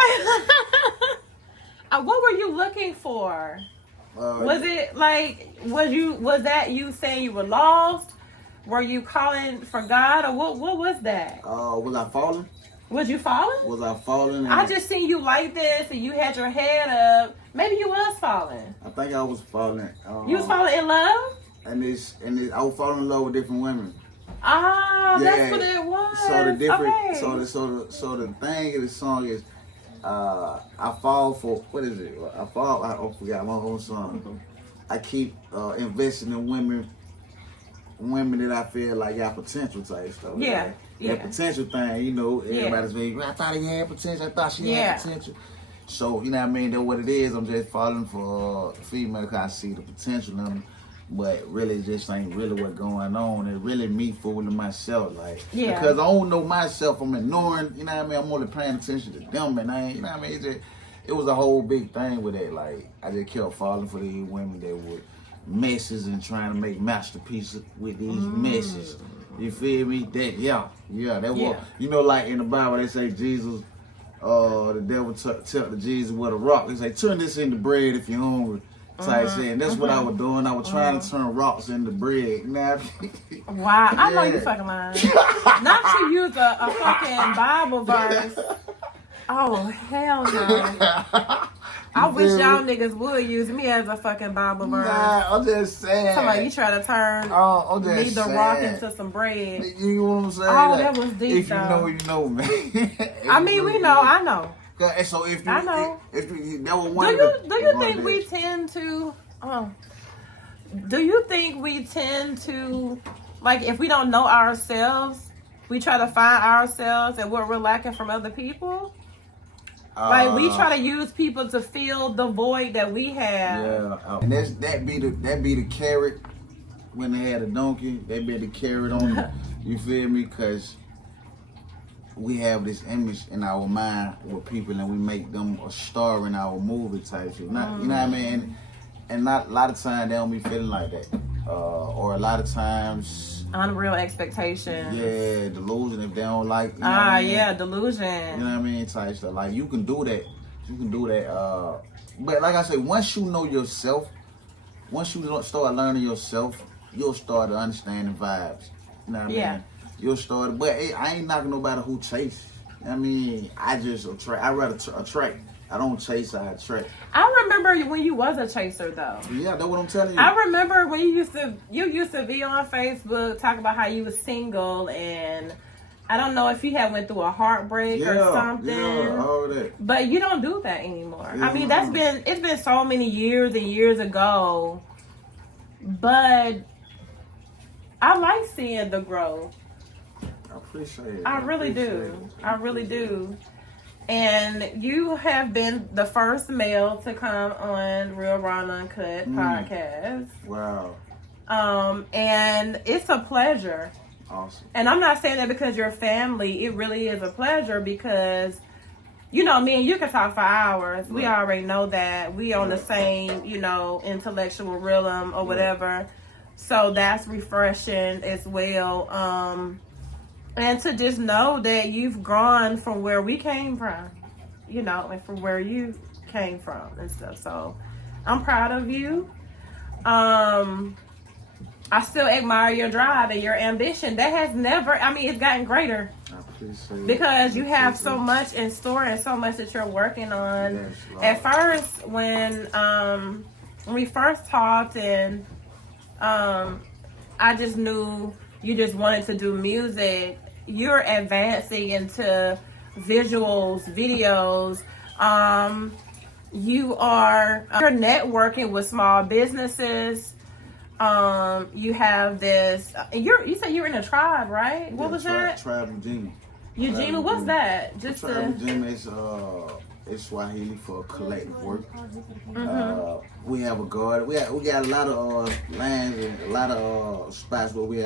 like, what were you looking for? Was it was that you saying you were lost? Were you calling for God, or what was that? Was I falling? Was you falling? Was I falling? I just seen you like this, and you had your head up. Maybe you was falling. I think I was falling. You was falling in love? And I was falling in love with different women. Oh, that's what it was. So the different, Okay. so the thing of the song is, I fall for what is it? I forgot my whole song. I keep investing in women that I feel like got potential type stuff. Yeah, Like, yeah. that potential thing, you know, everybody's being, I thought he had potential. I thought she had potential. So, you know what I mean? That's what it is. I'm just falling for female because I see the potential in them. But really just ain't really what's going on. It's really me fooling myself. Like, because I don't know myself. I'm ignoring, you know what I mean? I'm only paying attention to them. And I ain't, you know what I mean? It was a whole big thing with that. Like, I just kept falling for these women that would messes and trying to make masterpieces with these messes. You feel me? That was, you know, like in the Bible they say Jesus, the devil tempted Jesus with a rock. They say turn this into bread if you're hungry. Type saying that's what I was doing. I was trying to turn rocks into bread. Now, wow, I know you fucking lying. Not to use a fucking Bible verse. Oh hell no. I wish y'all niggas would use me as a fucking Bible verse. Nah, I'm just saying. Somebody you try to turn me the rock into some bread. You know what I'm saying? Oh, that was deep. If you know, you know, man. I mean, we know. I know. So if you, I know. If that was one. Do you think we tend to? Do you think we tend to, like, if we don't know ourselves, we try to find ourselves and what we're lacking from other people? Like we try to use people to fill the void that we have. Yeah, and that be the carrot when they had a donkey. They be the carrot on them. You feel me? Because we have this image in our mind with people, and we make them a star in our movie type shit. Not, you know what I mean? And not a lot of times they don't be feeling like that, or a lot of times unreal expectations. Yeah, delusion if they don't like. You know what I mean? Yeah, delusion. You know what I mean? Type stuff. Like you can do that. But like I said, once you know yourself, once you start learning yourself, you'll start to understand the vibes. You know what I mean? You'll start, but I ain't knocking nobody who chase. I mean, I just attract. I rather attract. I don't chase. I attract. I remember when you was a chaser, though. Yeah, that's what I'm telling you. I remember when you used to be on Facebook talking about how you was single, and I don't know if you had went through a heartbreak or something. Yeah, all that. But you don't do that anymore. Yeah. I mean, it's been so many years and years ago, but I like seeing the growth. I appreciate it. I really do. And you have been the first male to come on Real Raw and Uncut podcast. Wow. And it's a pleasure. Awesome. And I'm not saying that because you're family. It really is a pleasure because, you know, me and you can talk for hours. Right. We already know that. We on the same, you know, intellectual rhythm or whatever. So that's refreshing as well. And to just know that you've grown from where we came from, you know, and from where you came from and stuff. So I'm proud of you. I still admire your drive and your ambition. That has never, I mean, it's gotten greater. I appreciate it. Because you have so much in store and so much that you're working on. Yes, at first, when we first talked and I just knew you just wanted to do music, you're advancing into visuals, videos. You're networking with small businesses. You have this. You said you were in a tribe, right? What was that? Tribe Ujima. Ujima, what's that? Just Tribe Ujima is Swahili for collective work. We have a garden. We got a lot of lands and a lot of spots where we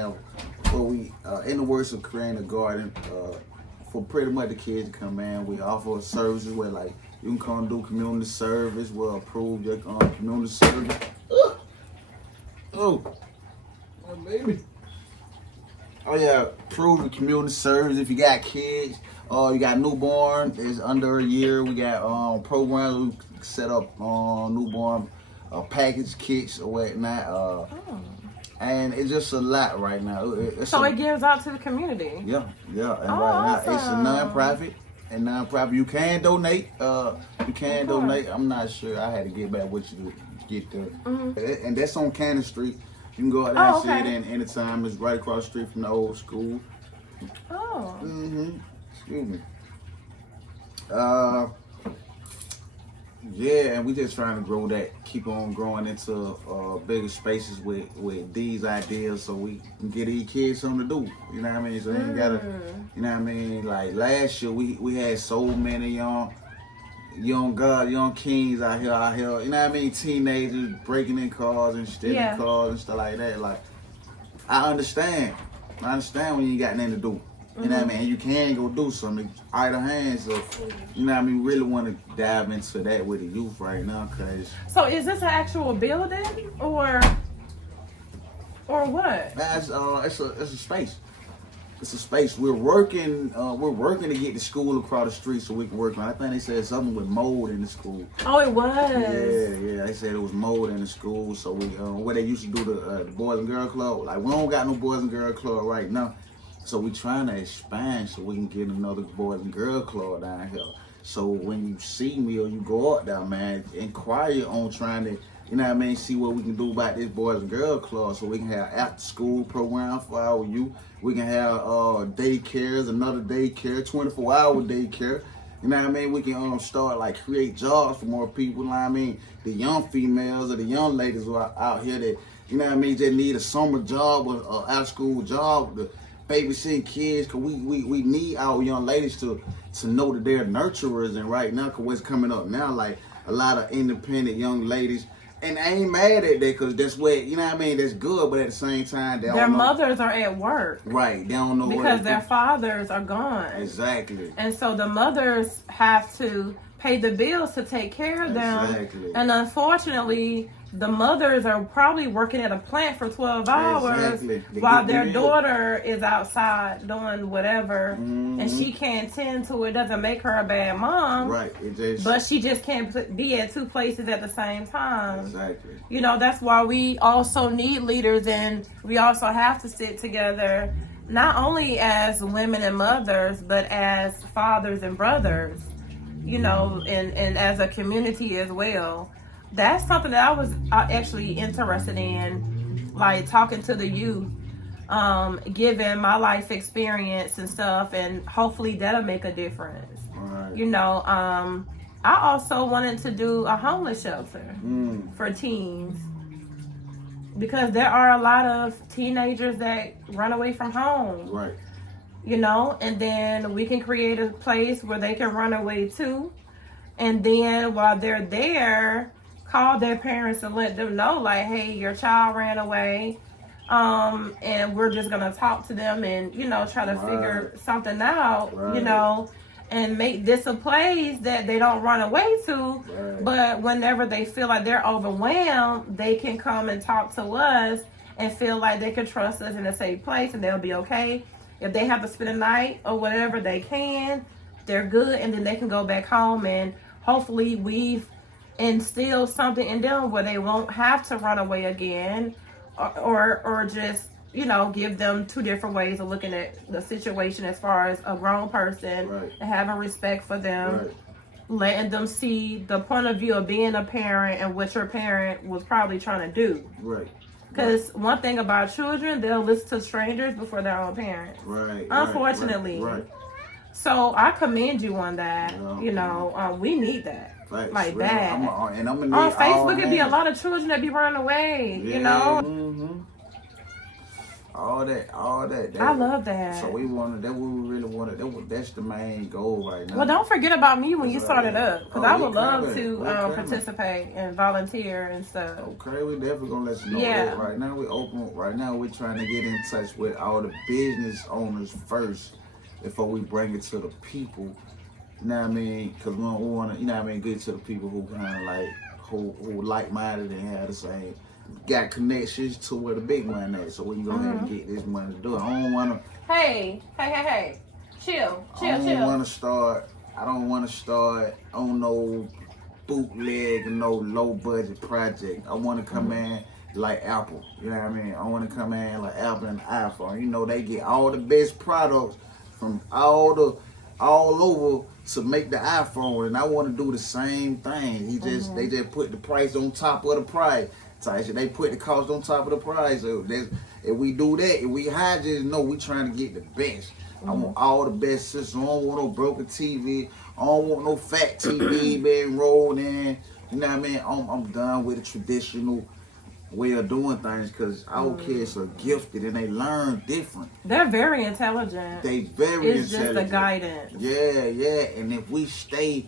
in the works of creating a garden for pretty much the kids to come in. We offer services where like you can come do community service. We'll approve your community service. Oh, my baby. Oh yeah, approve the community service if you got kids. You got newborn. It's under a year. We got programs. We set up newborn package kits or whatnot. And it's just a lot right now. So it gives out to the community. Yeah. And right now it's a nonprofit. And nonprofit, you can donate. Donate. I'm not sure. I had to get back with you to get there. And that's on Cannon Street. You can go out there and see okay. it in anytime. It's right across the street from the old school. Oh. Excuse me. Yeah, and we just trying to grow that, keep on growing into bigger spaces with these ideas, so we can get these kids something to do. You know what I mean? So they ain't gotta, you know what I mean? Like last year, we had so many young kings out here. You know what I mean? Teenagers breaking in cars and stealing cars and stuff like that. Like, I understand when you ain't got nothing to do. You know what I mean? And you can go do something. Idle hands. So, you know what I mean? Really want to dive into that with the youth right now, cause. So is this an actual building or what? It's a space. It's a space. We're working to get the school across the street so we can work on. I think they said something with mold in the school. Oh, it was. Yeah. They said it was mold in the school. So we where they used to do the Boys and Girls Club. Like we don't got no Boys and Girls Club right now. So we trying to expand so we can get another Boys and Girls Club down here. So when you see me or you go out there, man, inquire on trying to, you know what I mean, see what we can do about this Boys and Girls Club so we can have after school program for our youth. We can have daycares, another daycare, 24-hour daycare. You know what I mean? We can start like create jobs for more people. You know what I mean? The young females or the young ladies who are out here that, you know what I mean, just need a summer job or out of school job to babysitting kids, cause we need our young ladies to know that they're nurturers. And right now, cause what's coming up now, like a lot of independent young ladies, and I ain't mad at that, cause that's what, you know what I mean, that's good. But at the same time, their mothers are at work, right? They don't know because their fathers are gone. Exactly. And so the mothers have to pay the bills to take care of them. Exactly. And unfortunately, the mothers are probably working at a plant for 12 hours while their daughter is outside doing whatever, and she can't tend to it. Doesn't make her a bad mom, right? But she just can't be at two places at the same time. Exactly. You know, that's why we also need leaders, and we also have to sit together, not only as women and mothers, but as fathers and brothers. You know, and as a community as well. That's something that I was actually interested in, like talking to the youth, given my life experience and stuff, and hopefully that'll make a difference. Right. You know, I also wanted to do a homeless shelter for teens, because there are a lot of teenagers that run away from home. Right. You know, and then we can create a place where they can run away to, and then while they're there, call their parents and let them know, like, hey, your child ran away, and we're just gonna talk to them and, you know, try to figure something out, you know, and make this a place that they don't run away to. But whenever they feel like they're overwhelmed, they can come and talk to us and feel like they can trust us in a safe place, and they'll be okay. If they have to spend a night or whatever, they can. They're good, and then they can go back home, and hopefully we've instilled something in them where they won't have to run away again, or just, you know, give them two different ways of looking at the situation as far as a grown person, and having respect for them, letting them see the point of view of being a parent and what your parent was probably trying to do. Right. Because one thing about children, they'll listen to strangers before their own parents. Right. Unfortunately. Right. So I commend you on that. You know, we need that. Right. Like that. I'm gonna on Facebook, it'd be a lot of children that be running away. You know. Mm-hmm. All that. I love that. So we wanted. That what we really wanted. That's the main goal right now. Well, don't forget about me when you start it up, because I would love to participate and volunteer and stuff. Okay, we definitely gonna let you know. Yeah. That. Right now we open. Right now we're trying to get in touch with all the business owners first before we bring it to the people. You know what I mean? Because we want to, you know what I mean, get to the people who kind of like who like-minded and have the same. Got connections to where the big money at, so we can go ahead and get this money to do it. I don't want to. Hey, chill. I don't want to start on no bootleg and no low budget project. I want to come in like Apple. You know what I mean? I want to come in like Apple and iPhone. You know, they get all the best products from all over to make the iPhone, and I want to do the same thing. They just put the price on top of the price. type shit. They put the cost on top of the price. So if we do that, if we hide, just know we trying to get the best. I want all the best systems. I don't want no broken TV. I don't want no fat TV being rolled in. You know what I mean? I'm done with the traditional way of doing things because our kids are gifted and they learn different. They're very intelligent. They very it's intelligent. It's just the guidance. Yeah. And if we stay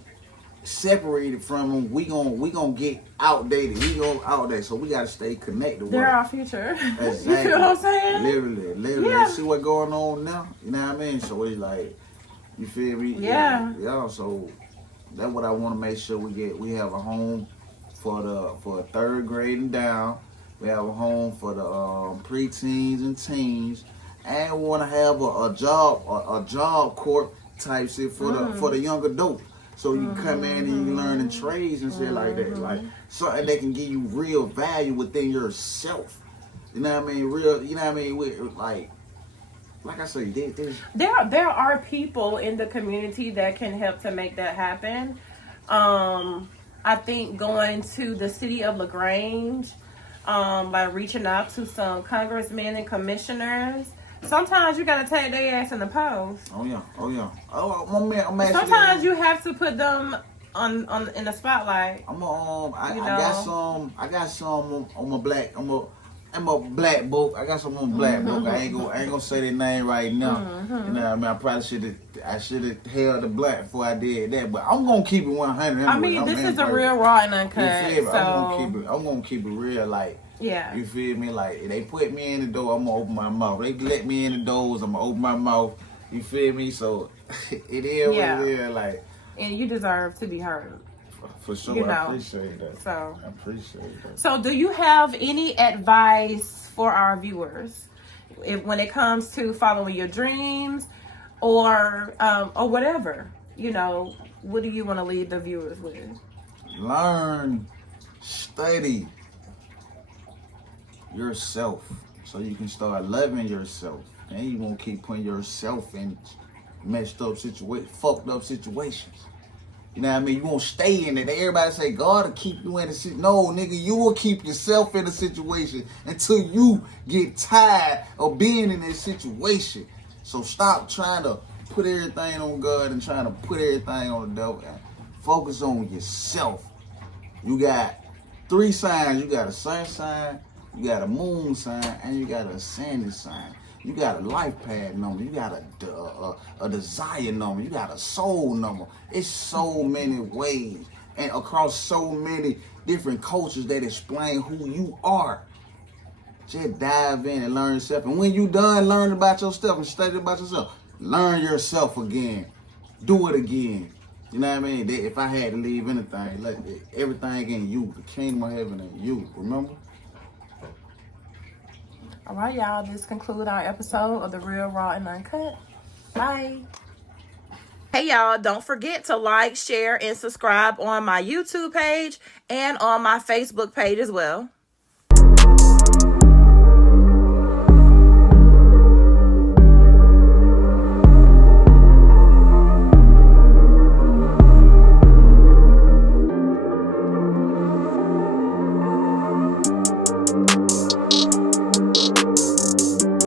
separated from them, we gonna get outdated. We go outdated, so we gotta stay connected. They're our future. Exactly. You feel what I'm saying? Literally. Yeah. See what's going on now. You know what I mean? So it's like, you feel me? Yeah. Yeah. So that's what I want to make sure we get. We have a home for third grade and down. We have a home for the preteens and teens, and we want to have a job corp type shit for the young adults. So you can come in and you can learn in trades and shit like that, like something that can give you real value within yourself. You know what I mean? Real. You know what I mean? Like I said, there are people in the community that can help to make that happen. I think going to the city of LaGrange, by reaching out to some congressmen and commissioners. Sometimes you gotta take their ass in the post. Oh yeah. Oh, I'm actually. Sometimes you have to put them on in the spotlight. I got some on my black. I'm a black book. I got some on black book. I ain't gonna say their name right now. You know what I mean? I probably should have held the black before I did that. But I'm gonna keep it 100. I mean, this is a real raw and uncut. You feel me? So I'm gonna keep it real. Like, yeah. You feel me? Like, if they put me in the door, I'm gonna open my mouth. They let me in the doors, I'm gonna open my mouth. You feel me? So it is what it is. Like, and you deserve to be heard. For sure, you know. I appreciate that. So I appreciate that. So, do you have any advice for our viewers when it comes to following your dreams, or whatever? You know, what do you want to leave the viewers with? Learn, study yourself, so you can start loving yourself, and you won't keep putting yourself in messed up fucked up situations. You know what I mean? You won't stay in it. Everybody say God will keep you in the situation. No, nigga, you will keep yourself in a situation until you get tired of being in this situation. So stop trying to put everything on God and trying to put everything on the devil. And focus on yourself. You got 3 signs. You got a sun sign, you got a moon sign, and you got a ascendant sign. You got a life path number. You got a desire number. You got a soul number. It's so many ways and across so many different cultures that explain who you are. Just dive in and learn yourself. And when you done learning about yourself and studying about yourself, learn yourself again. Do it again. You know what I mean? If I had to leave anything, like everything in you, the kingdom of heaven in you. Remember? All right, y'all. This concludes our episode of The Real, Raw, and Uncut. Bye. Hey, y'all. Don't forget to like, share, and subscribe on my YouTube page and on my Facebook page as well.